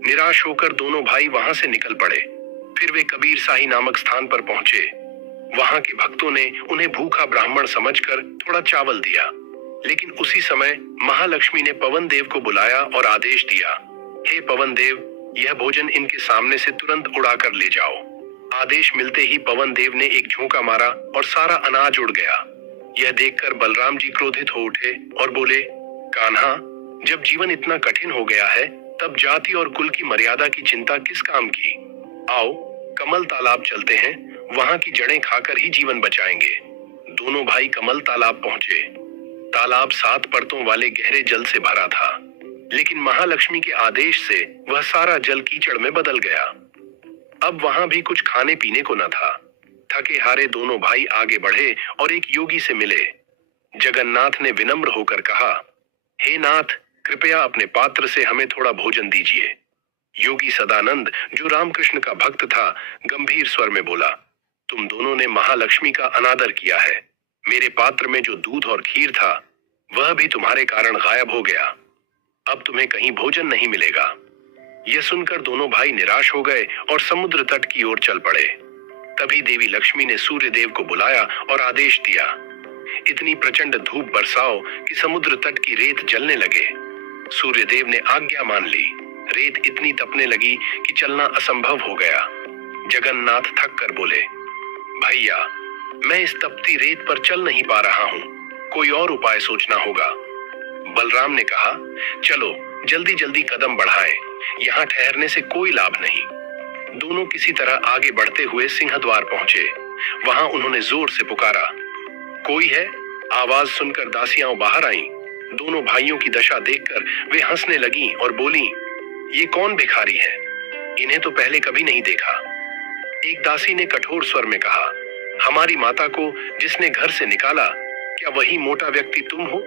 निराश होकर दोनों भाई वहां से निकल पड़े। फिर वे कबीर साही नामक स्थान पर पहुंचे। वहां के भक्तों ने उन्हें भूखा ब्राह्मण समझकर थोड़ा चावल दिया। लेकिन उसी समय महालक्ष्मी ने पवन देव को बुलाया और आदेश दिया, हे पवन देव, यह भोजन इनके सामने से तुरंत उड़ाकर ले जाओ। आदेश मिलते ही पवन देव ने एक झोंका मारा और सारा अनाज उड़ गया। यह देखकर बलराम जी क्रोधित हो उठे और बोले, कान्हा, जब जीवन इतना कठिन हो गया है, तब जाति और कुल की मर्यादा की चिंता किस काम की? आओ कमल तालाब चलते हैं, वहां की जड़ें खाकर ही जीवन बचाएंगे। दोनों भाई कमल तालाब पहुंचे। तालाब 7 परतों वाले गहरे जल से भरा था, लेकिन महालक्ष्मी के आदेश से वह सारा जल कीचड़ में बदल गया। अब वहां भी कुछ खाने पीने को न था। थके हारे दोनों भाई आगे बढ़े और एक योगी से मिले। जगन्नाथ ने विनम्र होकर कहा, हे नाथ, कृपया अपने पात्र से हमें थोड़ा भोजन दीजिए। योगी सदानंद, जो रामकृष्ण का भक्त था, गंभीर स्वर में बोला, तुम दोनों ने महालक्ष्मी का अनादर किया है। मेरे पात्र में जो दूध और खीर था, वह भी तुम्हारे कारण गायब हो गया। अब तुम्हें कहीं भोजन नहीं मिलेगा। यह सुनकर दोनों भाई निराश हो गए और समुद्र तट की ओर चल पड़े। तभी देवी लक्ष्मी ने सूर्य देव को बुलाया और आदेश दिया, इतनी प्रचंड धूप बरसाओ कि समुद्र तट की रेत जलने लगे। सूर्य देव ने आज्ञा मान ली। रेत इतनी तपने लगी कि चलना असंभव हो गया। जगन्नाथ थक कर बोले, भैया, मैं इस तपती रेत पर चल नहीं पा रहा हूँ, कोई और उपाय सोचना होगा। बलराम ने कहा, चलो जल्दी जल्दी कदम बढ़ाएं, यहाँ ठहरने से कोई लाभ नहीं। दोनों किसी तरह आगे बढ़ते हुए सिंहद्वार पहुंचे। वहां उन्होंने जोर से पुकारा, कोई है? आवाज सुनकर दासियां बाहर आईं। दोनों भाइयों की दशा देखकर वे हंसने लगीं और बोलीं, ये कौन भिखारी है? इन्हें तो पहले कभी नहीं देखा। एक दासी ने कठोर स्वर में कहा, हमारी माता को जिसने घर से निकाला, क्या वही मोटा व्यक्ति तुम हो?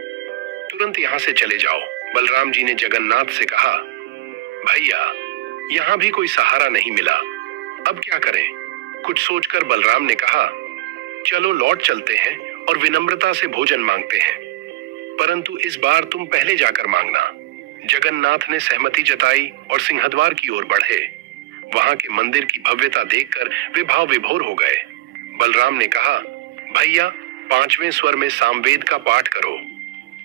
तुरंत यहाँ से चले जाओ। बलराम जी ने जगन्नाथ से कहा, भैया, यहाँ भी कोई सहारा नहीं मिला, अब क्या करें? कुछ सोचकर बलराम ने कहा, चलो लौट चलते हैं और विनम्रता से भोजन मांगते हैं, परंतु इस बार तुम पहले जाकर मांगना। जगन्नाथ ने सहमति जताई और सिंहद्वार की ओर बढ़े। वहां के मंदिर की भव्यता देखकर वे भाव विभोर हो गए। बलराम ने कहा, भैया, 5वें स्वर में सामवेद का पाठ करो।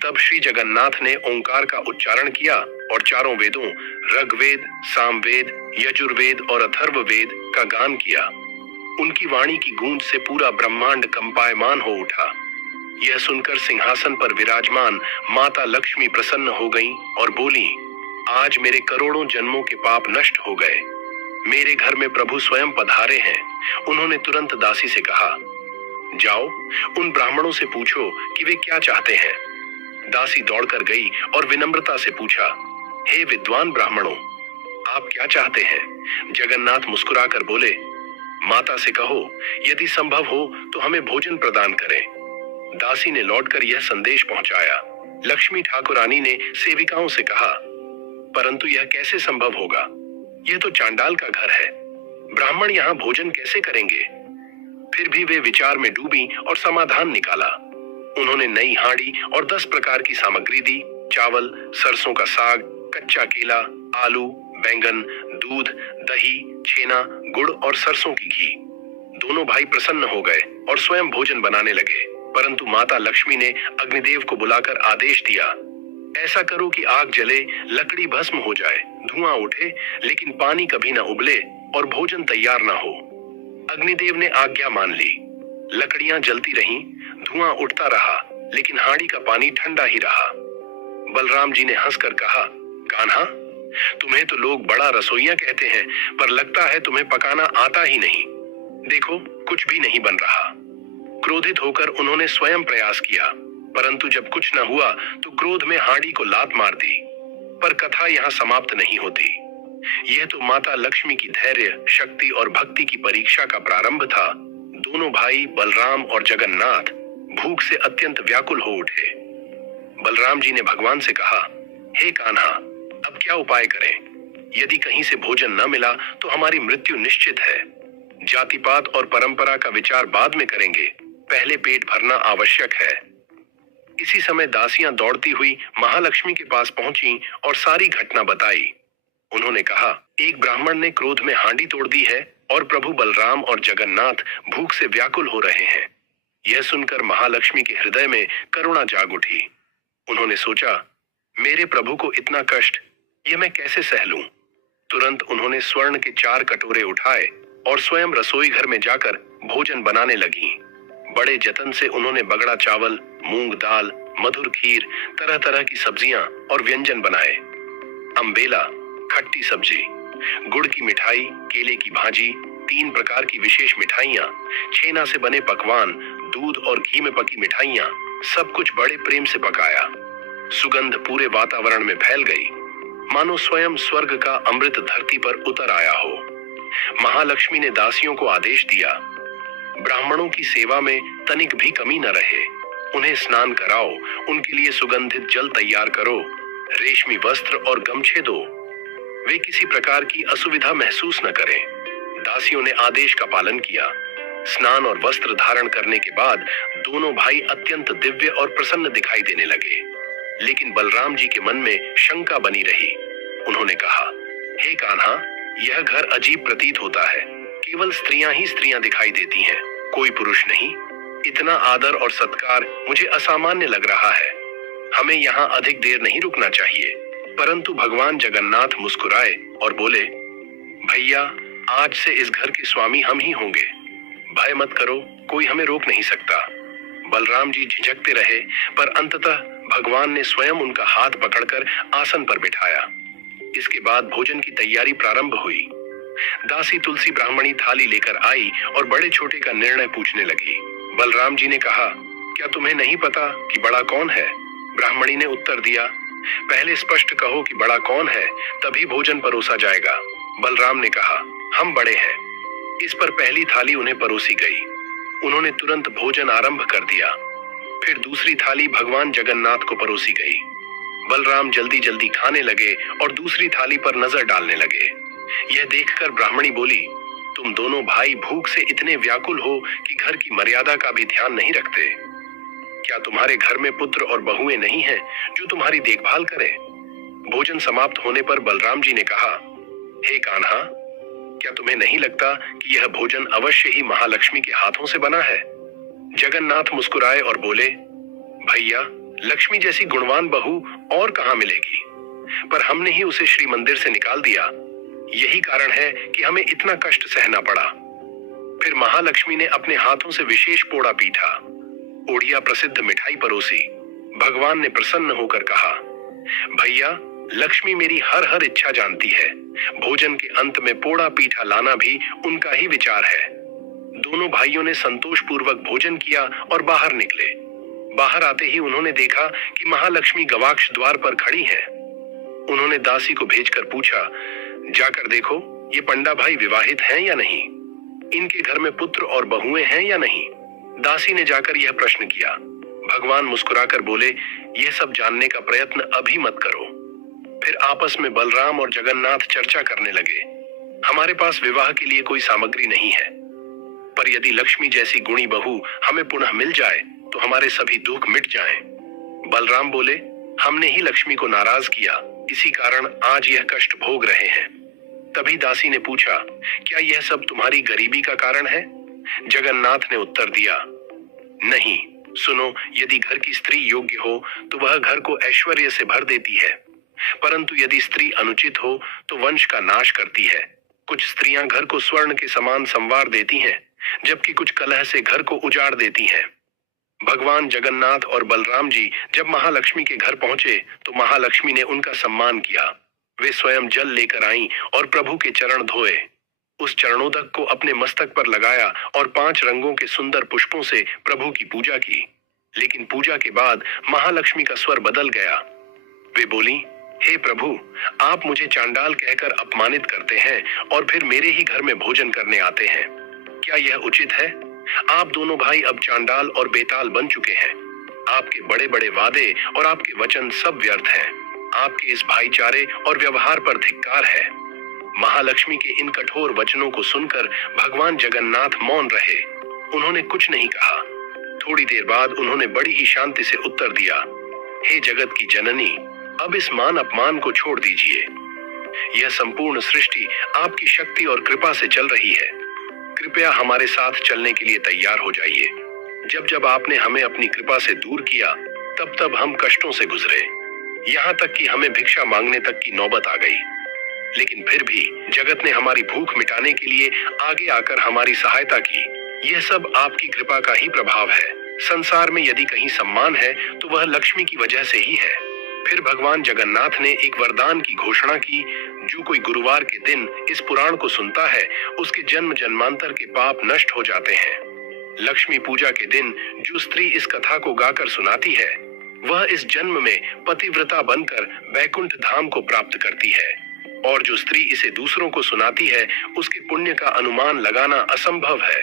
तब श्री जगन्नाथ ने ओंकार का उच्चारण किया और चारों वेदों ऋग्वेद, सामवेद, यजुर्वेद और अथर्ववेद का गान किया। उनकी वाणी की गूंज से पूरा ब्रह्मांड कंपायमान हो उठा। यह सुनकर सिंहासन पर विराजमान माता लक्ष्मी प्रसन्न हो गईं और बोली, आज मेरे करोड़ों जन्मों के पाप नष्ट हो गए। मेरे घर में प्रभु स्वयं पधारे हैं। उन्होंने तुरंत दासी से कहा, जाओ उन ब्राह्मणों से पूछो कि वे क्या चाहते हैं। दासी दौड़कर गई और विनम्रता से पूछा, हे विद्वान ब्राह्मणों, आप क्या चाहते हैं? जगन्नाथ मुस्कुराकर बोले, माता से कहो यदि संभव हो तो हमें भोजन प्रदान करें। दासी ने लौटकर यह संदेश पहुंचाया। लक्ष्मी ठाकुरानी ने सेविकाओं से कहा, परंतु यह कैसे संभव होगा? यह तो चांडाल का घर है, ब्राह्मण यहाँ भोजन कैसे करेंगे? फिर भी वे विचार में डूबी और समाधान निकाला। उन्होंने नई हांडी और 10 प्रकार की सामग्री दी। चावल, सरसों का साग, कच्चा केला, आलू, बैंगन, दूध, दही, छेना, गुड़ और सरसों की घी। दोनों भाई प्रसन्न हो गए और स्वयं भोजन बनाने लगे। परंतु माता लक्ष्मी ने अग्निदेव को बुलाकर आदेश दिया, ऐसा करो कि आग जले, लकड़ी भस्म हो जाए, धुआं उठे, लेकिन पानी कभी न उबले और भोजन तैयार न हो। अग्निदेव ने आज्ञा मान ली। लकड़ियां जलती रहीं, धुआं उठता रहा, लेकिन हांडी का पानी ठंडा ही रहा। बलराम जी ने हंसकर कहा, कान्हा, तुम्हें तो लोग बड़ा रसोइया कहते हैं, पर लगता है तुम्हें पकाना आता ही नहीं। देखो कुछ भी नहीं बन रहा। क्रोधित होकर उन्होंने स्वयं प्रयास किया, परंतु जब कुछ न हुआ तो क्रोध में हांडी को लात मार दी। पर कथा यहाँ समाप्त नहीं होती। यह तो माता लक्ष्मी की धैर्य, शक्ति और भक्ति की परीक्षा का प्रारंभ था। दोनों भाई बलराम और जगन्नाथ भूख से अत्यंत व्याकुल हो उठे। बलराम जी ने भगवान से कहा, हे कान्हा, अब क्या उपाय करें? यदि कहीं से भोजन न मिला तो हमारी मृत्यु निश्चित है। जातिपात और परंपरा का विचार बाद में करेंगे, पहले पेट भरना आवश्यक है। इसी समय दासियां दौड़ती हुई महालक्ष्मी के पास पहुंची और सारी घटना बताई। उन्होंने कहा, एक ब्राह्मण ने क्रोध में हांडी तोड़ दी है और प्रभु बलराम और जगन्नाथ भूख से व्याकुल हो रहे हैं। यह सुनकर महालक्ष्मी के हृदय में करुणा जाग उठी। उन्होंने सोचा, मेरे प्रभु को इतना कष्ट, ये मैं कैसे सह लूं? तुरंत उन्होंने स्वर्ण के 4 कटोरे उठाए और स्वयं रसोई घर में जाकर भोजन बनाने लगी। बड़े जतन से उन्होंने बगड़ा चावल, मूंग दाल, मधुर खीर, तरह तरह की सब्जियां और व्यंजन बनाए। अम्बेला, खट्टी सब्जी, गुड़ की मिठाई, केले की भाजी, 3 प्रकार की विशेष मिठाइयाँ, छेना से बने पकवान, दूध और घी में पकी मिठाइयाँ, सब कुछ बड़े प्रेम से पकाया। सुगंध पूरे वातावरण में फैल गई, मानो स्वयं स्वर्ग का अमृत धरती पर उतर आया हो। महालक्ष्मी ने दासियों को आदेश दिया, ब्राह्मणों की सेवा में तनिक भी कमी न रहे। उन्हें स्नान कराओ, उनके लिए सुगंधित जल तैयार करो, रेशमी वस्त्र और गमछे दो। वे किसी प्रकार की असुविधा महसूस न करें। दासियों ने आदेश का पालन किया। स्नान और वस्त्र धारण करने के बाद दोनों भाई अत्यंत दिव्य और प्रसन्न दिखाई देने लगे। लेकिन बलराम जी के मन में शंका बनी रही। उन्होंने कहा, हे कान्हा, यह घर अजीब प्रतीत होता है। केवल स्त्रियां ही स्त्रियां दिखाई देती हैं, कोई पुरुष नहीं। इतना आदर और सत्कार मुझे असामान्य लग रहा है। हमें यहाँ अधिक देर नहीं रुकना चाहिए। परंतु भगवान जगन्नाथ मुस्कुराए और बोले, भैया, आज से इस घर के स्वामी हम ही होंगे। भय मत करो, कोई हमें रोक नहीं सकता। बलराम जी झिझकते रहे, पर अंततः भगवान ने स्वयं उनका हाथ पकड़कर आसन पर बिठाया। इसके बाद भोजन की तैयारी प्रारंभ हुई। दासी तुलसी ब्राह्मणी थाली लेकर आई और बड़े छोटे का निर्णय पूछने लगी। बलराम जी ने कहा, क्या तुम्हें नहीं पता कि बड़ा कौन है? ब्राह्मणी ने उत्तर दिया, पहले स्पष्ट कहो कि बड़ा कौन है, तभी भोजन परोसा जाएगा। बलराम ने कहा, हम बड़े हैं। इस पर पहली थाली उन्हें परोसी गई। उन्होंने तुरंत भोजन आरंभ कर दिया। फिर दूसरी थाली भगवान जगन्नाथ को परोसी गई। बलराम जल्दी जल्दी खाने लगे और दूसरी थाली पर नजर डालने लगे। यह देखकर ब्राह्मणी बोली, तुम दोनों भाई भूख से इतने व्याकुल हो कि घर की मर्यादा का भी ध्यान नहीं रखते। क्या तुम्हारे घर में पुत्र और बहुएं नहीं हैं जो तुम्हारी देखभाल करें? भोजन समाप्त होने पर बलराम जी ने कहा, हे कान्हा, क्या तुम्हें नहीं लगता कि यह भोजन अवश्य ही महालक्ष्मी के हाथों से बना है? जगन्नाथ मुस्कुराए और बोले, भैया, लक्ष्मी जैसी गुणवान बहू और कहाँ मिलेगी? पर हमने ही उसे श्री मंदिर से निकाल दिया। यही कारण है कि हमें इतना कष्ट सहना पड़ा। फिर महालक्ष्मी ने अपने हाथों से विशेष पोड़ा पीठा, ओडिया प्रसिद्ध मिठाई परोसी। भगवान ने प्रसन्न होकर कहा, भैया, लक्ष्मी मेरी हर हर इच्छा जानती है। भोजन के अंत में पोड़ा पीठा लाना भी उनका ही विचार है। दोनों भाइयों ने संतोष पूर्वक भोजन किया और बाहर निकले। बाहर आते ही उन्होंने देखा कि महालक्ष्मी गवाक्ष द्वार पर खड़ी है। उन्होंने दासी को भेजकर पूछा, जाकर देखो ये पंडा भाई विवाहित हैं या नहीं, इनके घर में पुत्र और बहुएं हैं या नहीं। दासी ने जाकर यह प्रश्न किया। भगवान मुस्कुराकर बोले, यह सब जानने का प्रयत्न अभी मत करो। फिर आपस में बलराम और जगन्नाथ चर्चा करने लगे। हमारे पास विवाह के लिए कोई सामग्री नहीं है, पर यदि लक्ष्मी जैसी गुणी बहू हमें पुनः मिल जाए तो हमारे सभी दुख मिट जाएं। बलराम बोले, हमने ही लक्ष्मी को नाराज किया, इसी कारण आज यह कष्ट भोग रहे हैं। तभी दासी ने पूछा, क्या यह सब तुम्हारी गरीबी का कारण है? जगन्नाथ ने उत्तर दिया, नहीं, सुनो, यदि घर की स्त्री योग्य हो तो वह घर को ऐश्वर्य से भर देती है, परंतु यदि स्त्री अनुचित हो तो वंश का नाश करती है। कुछ स्त्रियां घर को स्वर्ण के समान संवार देती हैं, जबकि कुछ कलह से घर को उजाड़ देती हैं। भगवान जगन्नाथ और बलराम जी जब महालक्ष्मी के घर पहुंचे तो महालक्ष्मी ने उनका सम्मान किया। वे स्वयं जल लेकर आईं और प्रभु के चरण धोए। उस चरणोदक को अपने मस्तक पर लगाया और 5 रंगों के सुंदर पुष्पों से प्रभु की पूजा की। लेकिन पूजा के बाद महालक्ष्मी का स्वर बदल गया। वे बोली, हे प्रभु, आप मुझे चांडाल कहकर अपमानित करते हैं और फिर मेरे ही घर में भोजन करने आते हैं। क्या यह उचित है? आप दोनों भाई अब चांडाल और बेताल बन चुके हैं। आपके बड़े बड़े वादे और आपके वचन सब व्यर्थ हैं। आपके इस भाईचारे और व्यवहार पर धिक्कार है। महालक्ष्मी के इन कठोर वचनों को सुनकर भगवान जगन्नाथ मौन रहे। उन्होंने कुछ नहीं कहा। थोड़ी देर बाद उन्होंने बड़ी ही शांति से उत्तर दिया, हे जगत की जननी, अब इस मान अपमान को छोड़ दीजिए। यह संपूर्ण सृष्टि आपकी शक्ति और कृपा से चल रही है। कृपया हमारे साथ चलने के लिए तैयार हो जाइए। जब जब आपने हमें अपनी कृपा से दूर किया, तब तब हम कष्टों से गुजरे। यहाँ तक कि हमें भिक्षा मांगने तक की नौबत आ गई। लेकिन फिर भी जगत ने हमारी भूख मिटाने के लिए आगे आकर हमारी सहायता की। यह सब आपकी कृपा का ही प्रभाव है। संसार में यदि कहीं सम्मान है तो वह लक्ष्मी की वजह से ही है। फिर भगवान जगन्नाथ ने एक वरदान की घोषणा की, जो कोई गुरुवार के दिन इस पुराण को सुनता है उसके जन्म जन्मांतर के पाप नष्ट हो जाते हैं। लक्ष्मी पूजा के दिन जो स्त्री इस कथा को गाकर सुनाती है, वह इस जन्म में पतिव्रता बनकर बैकुंठ धाम को प्राप्त करती है, और जो स्त्री इसे दूसरों को सुनाती है उसके पुण्य का अनुमान लगाना असंभव है।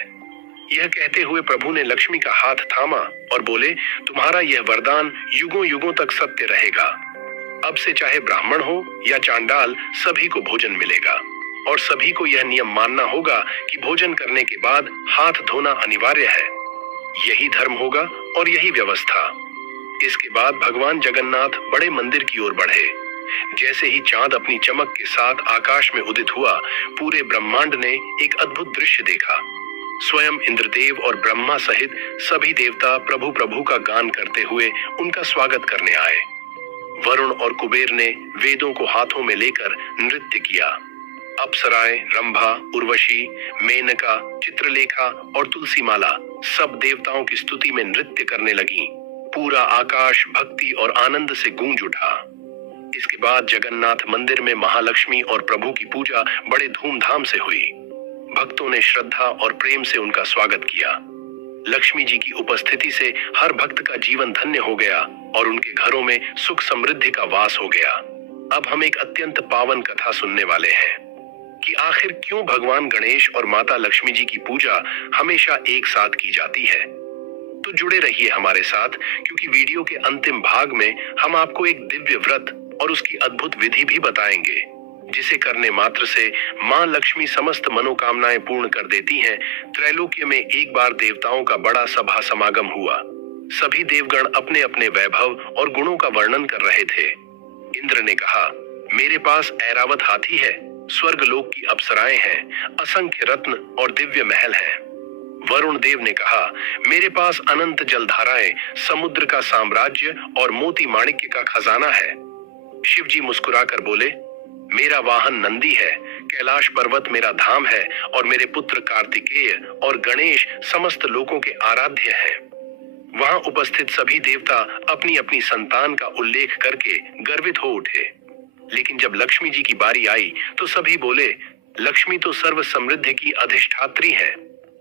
यह कहते हुए प्रभु ने लक्ष्मी का हाथ थामा और बोले, तुम्हारा यह वरदान युगों युगों तक सत्य रहेगा। अब से चाहे ब्राह्मण हो या चांडाल, सभी को भोजन मिलेगा, और सभी को यह नियम मानना होगा कि भोजन करने के बाद हाथ धोना अनिवार्य है। यही धर्म होगा और यही व्यवस्था। इसके बाद भगवान जगन्नाथ बड़े मंदिर की ओर बढ़े। जैसे ही चांद अपनी चमक के साथ आकाश में उदित हुआ, पूरे ब्रह्मांड ने एक अद्भुत दृश्य देखा। स्वयं इंद्रदेव और ब्रह्मा सहित सभी देवता प्रभु प्रभु का गान करते हुए उनका स्वागत करने आए। वरुण और कुबेर ने वेदों को हाथों में लेकर नृत्य किया। अप्सराएं, रंभा, उर्वशी, मेनका, चित्रलेखा और तुलसीमाला सब देवताओं की स्तुति में नृत्य करने लगीं। पूरा आकाश भक्ति और आनंद से गूंज उठा। इसके बाद जगन्नाथ मंदिर में महालक्ष्मी और प्रभु की पूजा बड़े धूमधाम से हुई। भक्तों ने श्रद्धा और प्रेम से उनका स्वागत किया। लक्ष्मी जी की उपस्थिति से हर भक्त का जीवन धन्य हो गया और उनके घरों में सुख समृद्धि का वास हो गया। अब हम एक अत्यंत पावन कथा सुनने वाले हैं कि आखिर क्यों भगवान गणेश और माता लक्ष्मी जी की पूजा हमेशा एक साथ की जाती है। तो जुड़े रहिए हमारे साथ, क्योंकि वीडियो के अंतिम भाग में हम आपको एक दिव्य व्रत और उसकी अद्भुत विधि भी बताएंगे, जिसे करने मात्र से मां लक्ष्मी समस्त मनोकामनाएं पूर्ण कर देती हैं। त्रैलोक्य में एक बार देवताओं का बड़ा सभा समागम हुआ। सभी देवगण अपने अपने वैभव और गुणों का वर्णन कर रहे थे। इंद्र ने कहा, मेरे पास ऐरावत हाथी है, स्वर्ग लोक की अप्सराएं हैं, असंख्य रत्न और दिव्य महल हैं। वरुण देव ने कहा, मेरे पास अनंत जलधाराएं, समुद्र का साम्राज्य और मोती माणिक्य का खजाना है। शिव जी मुस्कुराकर बोले, मेरा वाहन नंदी है, कैलाश पर्वत मेरा धाम है और मेरे पुत्र कार्तिकेय और गणेश समस्त लोगों के आराध्य हैं। वहां उपस्थित सभी देवता अपनी अपनी संतान का उल्लेख करके गर्वित हो उठे। लेकिन जब लक्ष्मी जी की बारी आई तो सभी बोले, लक्ष्मी तो सर्व समृद्धि की अधिष्ठात्री है,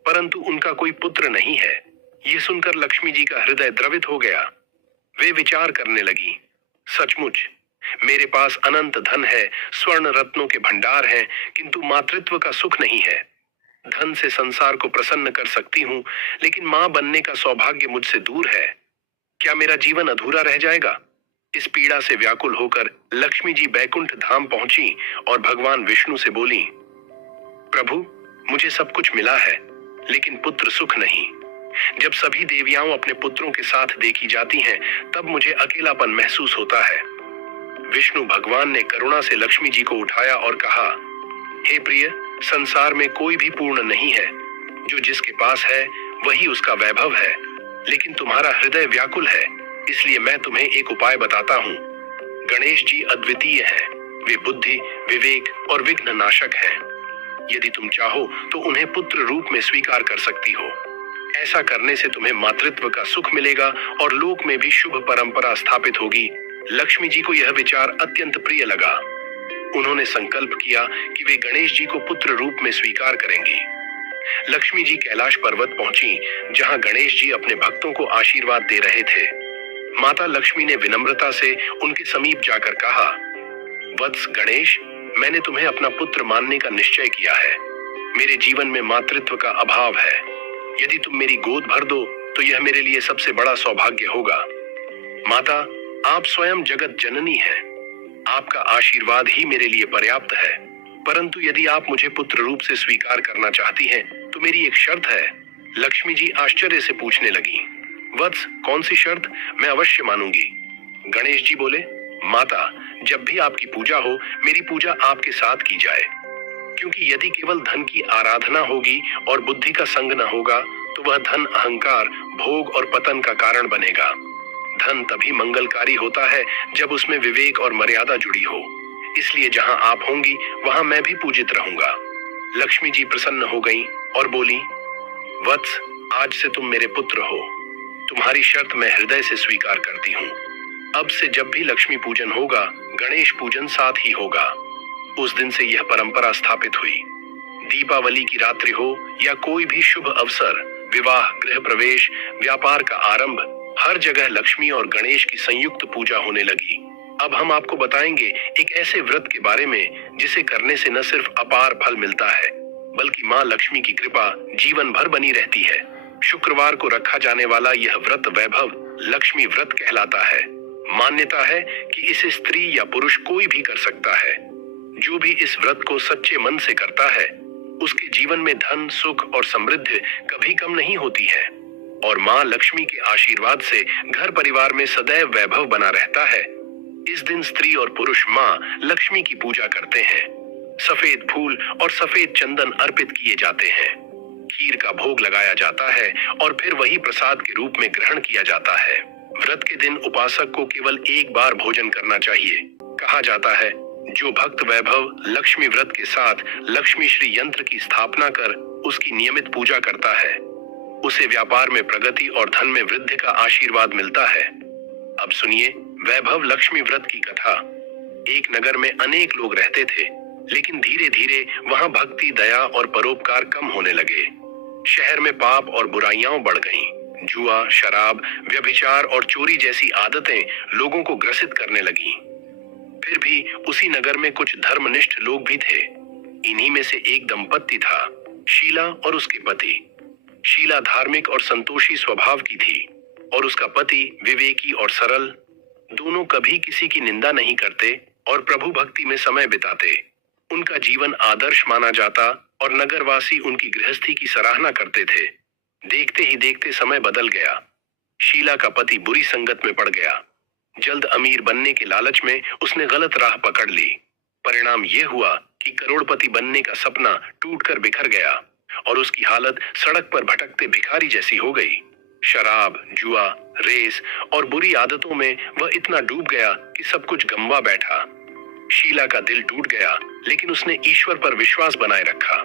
परंतु उनका कोई पुत्र नहीं है। ये सुनकर लक्ष्मी जी का हृदय द्रवित हो गया। वे विचार करने लगी, सचमुच मेरे पास अनंत धन है, स्वर्ण रत्नों के भंडार हैं, किंतु मातृत्व का सुख नहीं है। धन से संसार को प्रसन्न कर सकती हूँ, लेकिन मां बनने का सौभाग्य मुझसे दूर है। क्या मेरा जीवन अधूरा रह जाएगा? इस पीड़ा से व्याकुल होकर लक्ष्मी जी बैकुंठ धाम पहुंची और भगवान विष्णु से बोली, प्रभु, मुझे सब कुछ मिला है, लेकिन पुत्र सुख नहीं। जब सभी देवियाओं अपने पुत्रों के साथ देखी जाती हैं, तब मुझे अकेलापन महसूस होता है। विष्णु भगवान ने करुणा से लक्ष्मी जी को उठाया और कहा, हे प्रिय, संसार में कोई भी पूर्ण नहीं है। जो जिसके पास है वही उसका वैभव है, लेकिन तुम्हारा हृदय व्याकुल है, इसलिए मैं तुम्हें एक उपाय बताता हूँ। गणेश जी अद्वितीय हैं, वे बुद्धि, विवेक और विघ्न नाशक हैं। यदि तुम चाहो तो उन्हें पुत्र रूप में स्वीकार कर सकती हो। ऐसा करने से तुम्हें मातृत्व का सुख मिलेगा और लोक में भी शुभ परंपरा स्थापित होगी। लक्ष्मी जी को यह विचार अत्यंत प्रिय लगा। उन्होंने संकल्प किया कि वे गणेश जी को पुत्र रूप में स्वीकार करेंगी। लक्ष्मी जी कैलाश पर्वत पहुंची, जहां गणेश जी अपने भक्तों को आशीर्वाद दे रहे थे। माता लक्ष्मी ने विनम्रता से उनके समीप जाकर कहा, वत्स गणेश, मैंने तुम्हें अपना पुत्र मानने का निश्चय किया है। मेरे जीवन में मातृत्व का अभाव है। यदि तुम मेरी गोद भर दो तो यह मेरे लिए सबसे बड़ा सौभाग्य होगा। माता, आप स्वयं जगत जननी हैं। आपका आशीर्वाद ही मेरे लिए पर्याप्त है, परंतु यदि आप मुझे पुत्र रूप से स्वीकार करना चाहती हैं तो मेरी एक शर्त है। लक्ष्मी जी आश्चर्य से पूछने लगी, वत्स, कौन सी शर्त? मैं अवश्य मानूंगी। गणेश जी बोले, माता, जब भी आपकी पूजा हो, मेरी पूजा आपके साथ की जाए, क्योंकि यदि केवल धन की आराधना होगी और बुद्धि का संग न होगा तो वह धन अहंकार, भोग और पतन का कारण बनेगा। धन तभी मंगलकारी होता है जब उसमें विवेक और मर्यादा जुड़ी हो। इसलिए जहां आप होंगी वहां मैं भी पूजित रहूंगा। लक्ष्मी जी प्रसन्न हो गईं और बोली, वत्स, आज से तुम मेरे पुत्र हो। तुम्हारी शर्त मैं हृदय से स्वीकार करती हूँ। अब से जब भी लक्ष्मी पूजन होगा, गणेश पूजन साथ ही होगा। उस दिन से यह परंपरा स्थापित हुई। दीपावली की रात्रि हो या कोई भी शुभ अवसर, विवाह, गृह प्रवेश, व्यापार का आरंभ, हर जगह लक्ष्मी और गणेश की संयुक्त पूजा होने लगी। अब हम आपको बताएंगे एक ऐसे व्रत के बारे में जिसे करने से न सिर्फ अपार फल मिलता है, बल्कि माँ लक्ष्मी की कृपा जीवन भर बनी रहती है। शुक्रवार को रखा जाने वाला यह व्रत वैभव लक्ष्मी व्रत कहलाता है। मान्यता है कि इसे स्त्री या पुरुष कोई भी कर सकता है। जो भी इस व्रत को सच्चे मन से करता है, उसके जीवन में धन, सुख और समृद्धि कभी कम नहीं होती है और माँ लक्ष्मी के आशीर्वाद से घर परिवार में सदैव वैभव बना रहता है। इस दिन स्त्री और पुरुष माँ लक्ष्मी की पूजा करते हैं। सफेद फूल और सफेद चंदन अर्पित किए जाते हैं। खीर का भोग लगाया जाता है और फिर वही प्रसाद के रूप में ग्रहण किया जाता है। व्रत के दिन उपासक को केवल एक बार भोजन करना चाहिए। कहा जाता है, जो भक्त वैभव लक्ष्मी व्रत के साथ लक्ष्मी श्री यंत्र की स्थापना कर उसकी नियमित पूजा करता है, उसे व्यापार में प्रगति और धन में वृद्धि का आशीर्वाद मिलता है। अब सुनिए वैभव लक्ष्मी व्रत की कथा। एक नगर में अनेक लोग रहते थे, लेकिन धीरे धीरे वहां भक्ति, दया और परोपकार कम होने लगे। शहर में पाप और बुराइयां बढ़ गईं। जुआ, शराब, व्यभिचार और चोरी जैसी आदतें लोगों को ग्रसित करने लगीं। फिर भी उसी नगर में कुछ धर्मनिष्ठ लोग भी थे। इन्हीं में से एक दंपत्ति था, शीला और उसके पति। शीला धार्मिक और संतोषी स्वभाव की थी और उसका पति विवेकी और सरल। दोनों कभी किसी की निंदा नहीं करते और प्रभु भक्ति में समय बिताते। उनका जीवन आदर्श माना जाता और नगरवासी उनकी गृहस्थी की सराहना करते थे। देखते ही देखते समय बदल गया। शीला का पति बुरी संगत में पड़ गया। जल्द अमीर बनने के लालच में उसने गलत राह पकड़ ली। परिणाम यह हुआ कि करोड़पति बनने का सपना टूटकर बिखर गया और उसकी हालत सड़क पर भटकते भिखारी जैसी हो गई। शराब, जुआ रेस और बुरी आदतों में वह इतना डूब गया कि सब कुछ गंवा बैठा। शीला का दिल टूट गया, लेकिन उसने ईश्वर पर विश्वास बनाए रखा।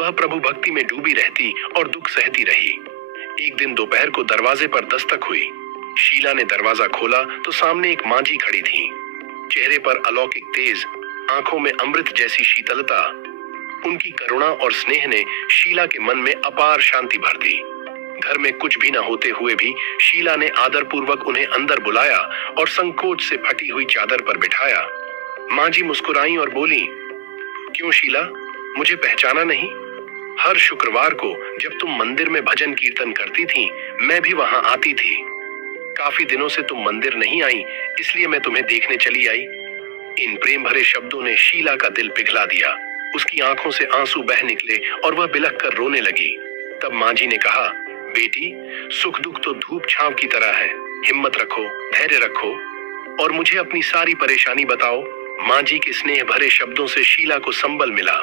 वह प्रभु भक्ति में डूबी रहती और दुख सहती रही। एक दिन दोपहर को दरवाजे पर दस्तक हुई। शीला ने दरवाजा खोला तो सामने एक मांझी खड़ी थी। चेहरे पर अलौकिक तेज, आंखों में अमृत जैसी शीतलता। उनकी करुणा और स्नेह ने शीला के मन में अपार शांति भर दी। घर में कुछ भी न होते हुए भी शीला ने आदरपूर्वक उन्हें अंदर बुलाया और संकोच से फटी हुई चादर पर बिठाया। मांझी मुस्कुराई और बोली, क्यों शीला, मुझे पहचाना नहीं? हर शुक्रवार को जब तुम मंदिर में भजन कीर्तन करती थी, मैं भी वहां आती थी। काफी दिनों से तुम मंदिर नहीं आई, इसलिए मैं तुम्हें देखने चली आई। इन प्रेम भरे शब्दों ने शीला का दिल पिघला दिया। उसकी आंखों से आंसू बह निकले और वह बिलख कर रोने लगी। तब मांझी ने कहा, बेटी, सुख दुख तो धूप छांव की तरह है। हिम्मत रखो, धैर्य रखो और मुझे अपनी सारी परेशानी बताओ। मांझी के स्नेह भरे शब्दों से शीला को संबल मिला।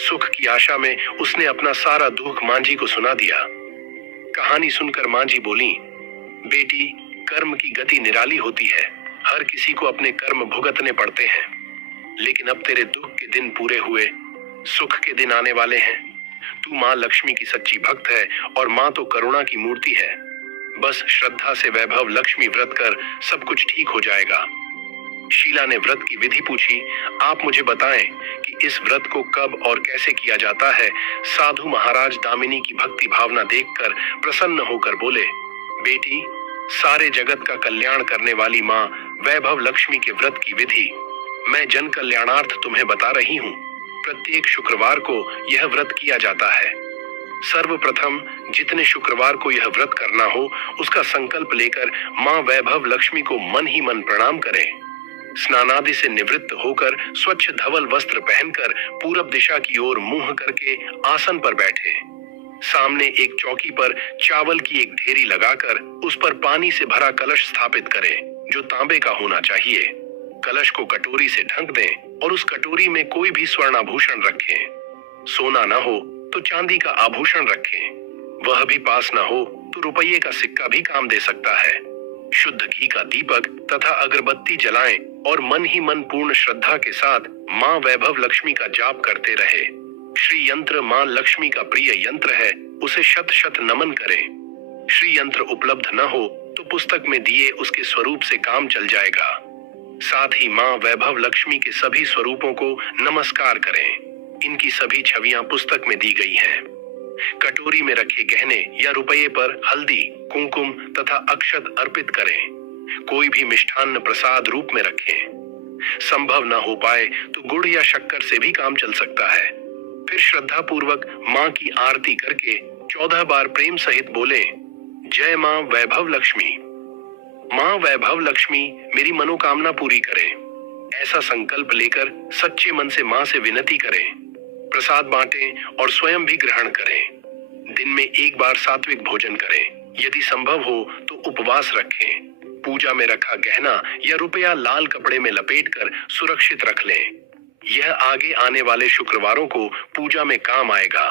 सुख की आशा में उसने अपना सारा दुख मांझी को सुना दिया। कहानी सुनकर मांझी बोली, बेटी, कर्म की गति निराली होती है। हर किसी को अपने कर्म भुगतने पड़ते हैं, लेकिन अब तेरे दुख के दिन पूरे हुए, सुख के दिन आने वाले हैं। तू माँ लक्ष्मी की सच्ची भक्त है और माँ तो करुणा की मूर्ति है। बस श्रद्धा से वैभव लक्ष्मी व्रत कर सब कुछ ठीक हो जाएगा। शीला ने व्रत की विधि पूछी। आप मुझे बताएं कि इस व्रत को कब और कैसे किया जाता है। साधु महाराज दामिनी की भक्ति भावना देखकर प्रसन्न होकर बोले, बेटी, सारे जगत का कल्याण करने वाली माँ वैभव लक्ष्मी के व्रत की विधि मैं जन कल्याणार्थ तुम्हें बता रही हूँ। प्रत्येक शुक्रवार को यह व्रत किया जाता है। सर्वप्रथम जितने शुक्रवार को यह व्रत करना हो, उसका संकल्प लेकर माँ वैभव लक्ष्मी को मन ही मन प्रणाम करें। स्नानादि से निवृत्त होकर स्वच्छ धवल वस्त्र पहनकर पूरब दिशा की ओर मुंह करके आसन पर बैठे। सामने एक चौकी पर चावल की एक ढेरी लगाकर उस पर पानी से भरा कलश स्थापित करें, जो तांबे का होना चाहिए। कलश को कटोरी से ढक दें और उस कटोरी में कोई भी स्वर्णाभूषण रखें। सोना न हो तो चांदी का आभूषण रखें। वह भी पास न हो तो रुपये का सिक्का भी काम दे सकता है। शुद्ध घी का दीपक तथा अगरबत्ती जलाएं और मन ही मन पूर्ण श्रद्धा के साथ माँ वैभव लक्ष्मी का जाप करते रहे। श्री यंत्र माँ लक्ष्मी का प्रिय यंत्र है, उसे शत शत नमन करें। श्री यंत्र उपलब्ध न हो तो पुस्तक में दिए उसके स्वरूप से काम चल जाएगा। साथ ही माँ वैभव लक्ष्मी के सभी स्वरूपों को नमस्कार करें। इनकी सभी छवियां पुस्तक में दी गई हैं। कटोरी में रखे गहने या रुपये पर हल्दी, कुमकुम तथा अक्षत अर्पित करें। कोई भी मिष्ठान्न प्रसाद रूप में रखें। संभव न हो पाए तो गुड़ या शक्कर से भी काम चल सकता है। फिर श्रद्धा पूर्वक माँ की आरती करके 14 बार प्रेम सहित बोले, जय माँ वैभव लक्ष्मी। माँ वैभव लक्ष्मी मेरी मनोकामना पूरी करें। ऐसा संकल्प लेकर सच्चे मन से माँ से विनती करें। प्रसाद बांटें और स्वयं भी ग्रहण करें। दिन में एक बार सात्विक भोजन करें। यदि संभव हो तो उपवास रखें। पूजा में रखा गहना या रुपया लाल कपड़े में लपेटकर सुरक्षित रख लें। यह आगे आने वाले शुक्रवारों को पूजा में काम आएगा।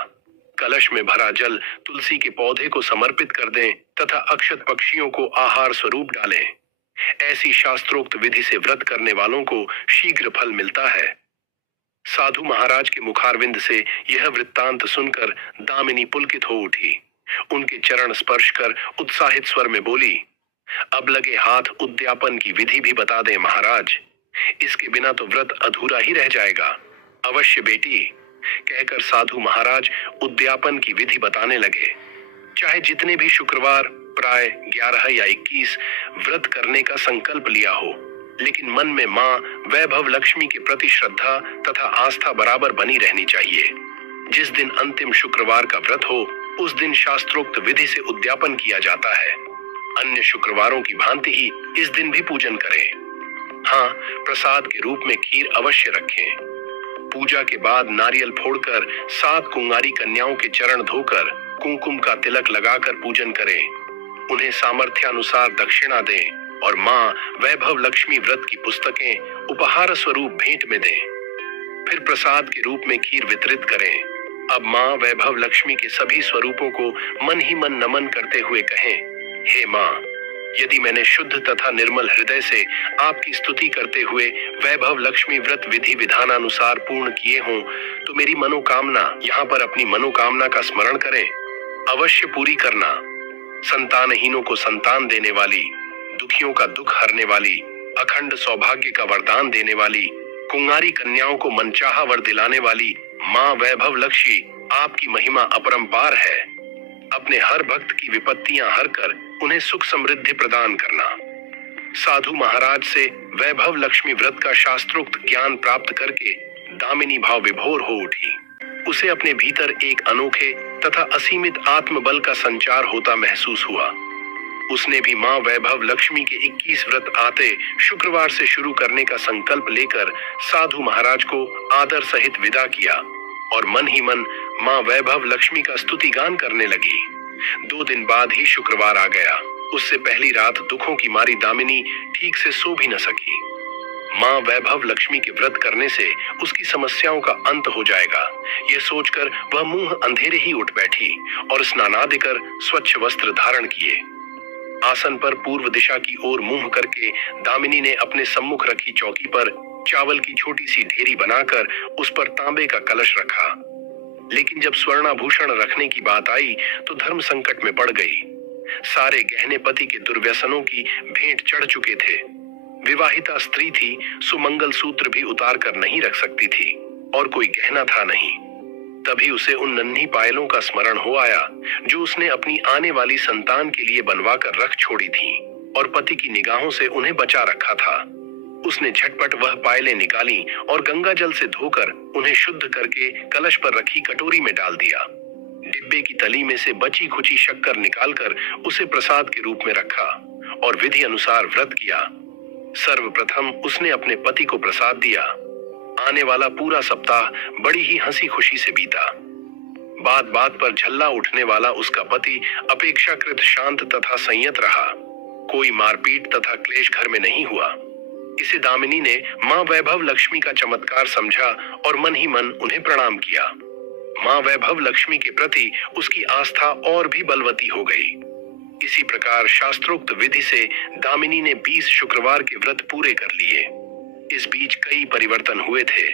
कलश में भरा जल तुलसी के पौधे को समर्पित कर दें तथा अक्षत पक्षियों को आहार स्वरूप डालें। ऐसी शास्त्रोक्त विधि से व्रत करने वालों को शीघ्र फल मिलता है। साधु महाराज के मुखारविंद से यह वृत्तांत सुनकर दामिनी पुलकित हो उठी। उनके चरण स्पर्श कर उत्साहित स्वर में बोली, अब लगे हाथ उद्यापन की विधि भी बता दें महाराज। इसके बिना तो व्रत अधूरा ही रह जाएगा। अवश्य बेटी, कहकर साधु महाराज उद्यापन की विधि बताने लगे। चाहे जितने भी शुक्रवार प्राय 11 या 21 व्रत करने का संकल्प लिया हो, लेकिन मन में माँ वैभव लक्ष्मी के प्रति श्रद्धा तथा आस्था बराबर बनी रहनी चाहिए। जिस दिन अंतिम शुक्रवार का व्रत हो, उस दिन शास्त्रोक्त विधि से उद्यापन किया जाता है। अन्य शुक्रवारों की भांति ही इस दिन भी पूजन करें। हाँ, प्रसाद के रूप में खीर अवश्य रखें। पूजा के बाद नारियल फोड़कर 7 कुंवारी कन्याओं के चरण धोकर कुमकुम का तिलक लगाकर पूजन करें। उन्हें सामर्थ्यानुसार दक्षिणा दें और माँ वैभव लक्ष्मी व्रत की पुस्तकें उपहार स्वरूप भेंट में दें। फिर प्रसाद के रूप में खीर वितरित करें। अब माँ वैभव लक्ष्मी के सभी स्वरूपों को मन ही मन नमन करते हुए कहें, हे माँ, यदि मैंने शुद्ध तथा निर्मल हृदय से आपकी स्तुति करते हुए वैभव लक्ष्मी व्रत विधि विधानानुसार पूर्ण किए हों, तो मेरी मनोकामना, यहाँ पर अपनी मनोकामना का स्मरण करें, अवश्य पूरी करना। संतानहीनों को संतान देने वाली, दुखियों का दुख हरने वाली, अखंड सौभाग्य का वरदान देने वाली, कुंवारी कन्याओं को मनचाहा वर दिलाने वाली माँ वैभव लक्ष्मी, आपकी महिमा अपरंपार है। अपने हर भक्त की विपत्तियां हर कर उन्हें सुख समृद्धि प्रदान करना। साधु महाराज से वैभव लक्ष्मी व्रत का शास्त्रोक्त ज्ञान प्राप्त करके दामिनी भाव विभोर हो उठी। उसे अपने भीतर एक अनोखे तथा असीमित आत्मबल का संचार होता महसूस हुआ। उसने भी माँ वैभव लक्ष्मी के 21 व्रत आते शुक्रवार से शुरू करने का संकल्प लेकर साधु महाराज को आदर सहित विदा किया और मन ही मन माँ वैभव लक्ष्मी का स्तुति गान करने लगी। 2 दिन बाद ही शुक्रवार आ गया। उससे पहली रात दुखों की मारी दामिनी ठीक से सो भी न सकी। माँ वैभव लक्ष्मी के व्रत करने से उसकी समस्याओं का अंत हो जाएगा, यह सोचकर वह मुंह अंधेरे ही उठ बैठी और स्नानादि कर स्वच्छ वस्त्र धारण किए। आसन पर पूर्व दिशा की ओर मुंह करके दामिनी ने अपने सम्मुख रखी चौकी पर चावल की छोटी सी ढेरी बनाकर उस पर तांबे का कलश रखा। लेकिन जब स्वर्णाभूषण रखने की बात आई तो धर्म संकट में पड़ गई। सारे गहने पति के दुर्व्यसनों की भेंट चढ़ चुके थे। विवाहिता स्त्री थी, सुमंगल सूत्र भी उतार कर नहीं रख सकती थी और कोई गहना था नहीं। तभी उसे उन नन्ही पायलों का स्मरण हो आया जो उसने अपनी आने वाली संतान के लिए बनवा कर रख छोड़ी थी और पति की निगाहों से उन्हें बचा रखा था। उसने झटपट वह पायलें निकाली और गंगा जल से धोकर उन्हें शुद्ध करके कलश पर रखी कटोरी में डाल दिया। डिब्बे की तली में से बची खुची शक्कर निकालकर उसे प्रसाद के रूप में रखा और विधि अनुसार व्रत किया। सर्वप्रथम उसने अपने पति को प्रसाद दिया। आने वाला पूरा सप्ताह बड़ी ही हंसी खुशी से बीता। बात बात पर झल्ला उठने वाला उसका पति अपेक्षाकृत शांत तथा संयत रहा। कोई मारपीट तथा क्लेश घर में नहीं हुआ। इसे दामिनी ने माँ वैभव लक्ष्मी का चमत्कार समझा और मन ही मन उन्हें प्रणाम किया। माँ वैभव लक्ष्मी के प्रति उसकी आस्था और भी बलवती हो गई। इसी प्रकार शास्त्रोक्त विधि से दामिनी ने 20 शुक्रवार के व्रत पूरे कर लिए। इस बीच कई परिवर्तन हुए थे।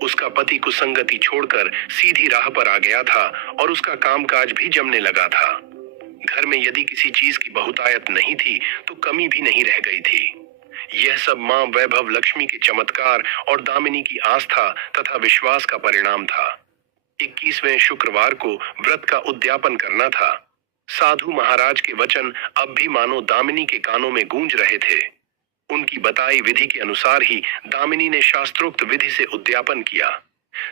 उसका पति कुसंगति छोड़कर सीधी राह पर आ गया था और उसका कामकाज भी जमने लगा था। घर में यदि किसी चीज की बहुतायत नहीं थी तो कमी भी नहीं रह गई थी। यह सब माँ वैभव लक्ष्मी के चमत्कार और दामिनी की आस्था तथा विश्वास का परिणाम था। 21वें शुक्रवार को व्रत का उद्यापन करना था। साधु महाराज के वचन अब भी मानो दामिनी के कानों में गूंज रहे थे। उनकी बताई विधि के अनुसार ही दामिनी ने शास्त्रोक्त विधि से उद्यापन किया।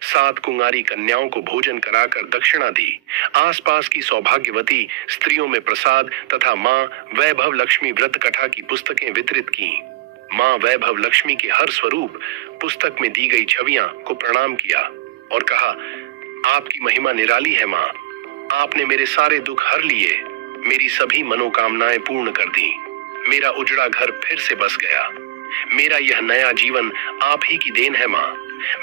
7 कुंवारी कन्याओं को भोजन कराकर दक्षिणा दी। आसपास की सौभाग्यवती स्त्रियों में प्रसाद तथा माँ वैभव लक्ष्मी व्रत कथा की पुस्तकें वितरित की। माँ वैभव लक्ष्मी के हर स्वरूप पुस्तक में दी गई छवियां को प्रणाम किया और कहा, आपकी महिमा निराली है माँ। आपने मेरे सारे दुख हर लिए, मेरी सभी मनोकामनाएं पूर्ण कर दी। मेरा उजड़ा घर फिर से बस गया। मेरा यह नया जीवन आप ही की देन है माँ।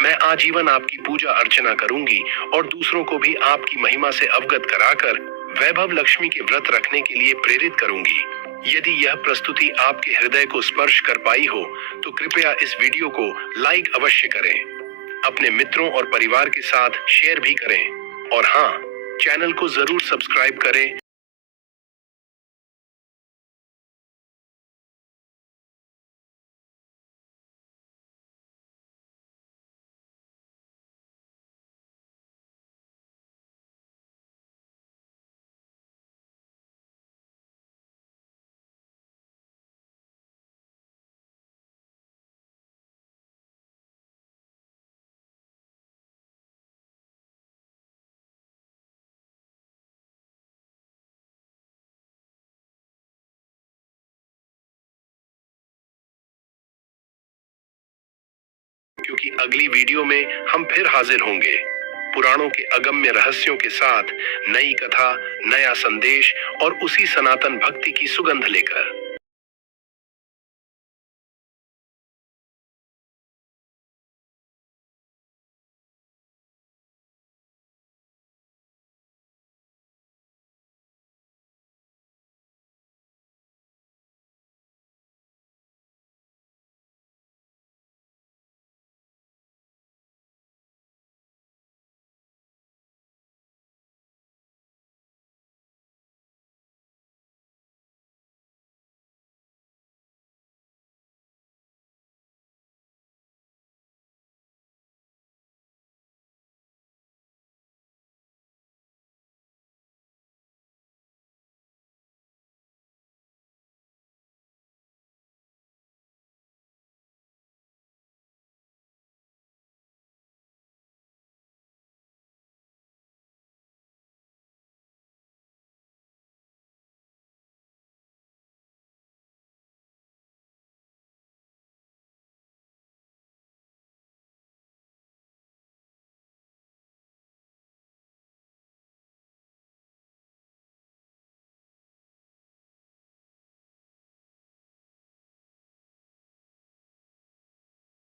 मैं आजीवन आपकी पूजा अर्चना करूंगी और दूसरों को भी आपकी महिमा से अवगत कराकर वैभव लक्ष्मी के व्रत रखने के लिए प्रेरित करूंगी। यदि यह प्रस्तुति आपके हृदय को स्पर्श कर पाई हो तो कृपया इस वीडियो को लाइक अवश्य करें, अपने मित्रों और परिवार के साथ शेयर भी करें और हाँ, चैनल को जरूर सब्सक्राइब करें। क्योंकि अगली वीडियो में हम फिर हाजिर होंगे पुराणों के अगम्य रहस्यों के साथ, नई कथा, नया संदेश और उसी सनातन भक्ति की सुगंध लेकर।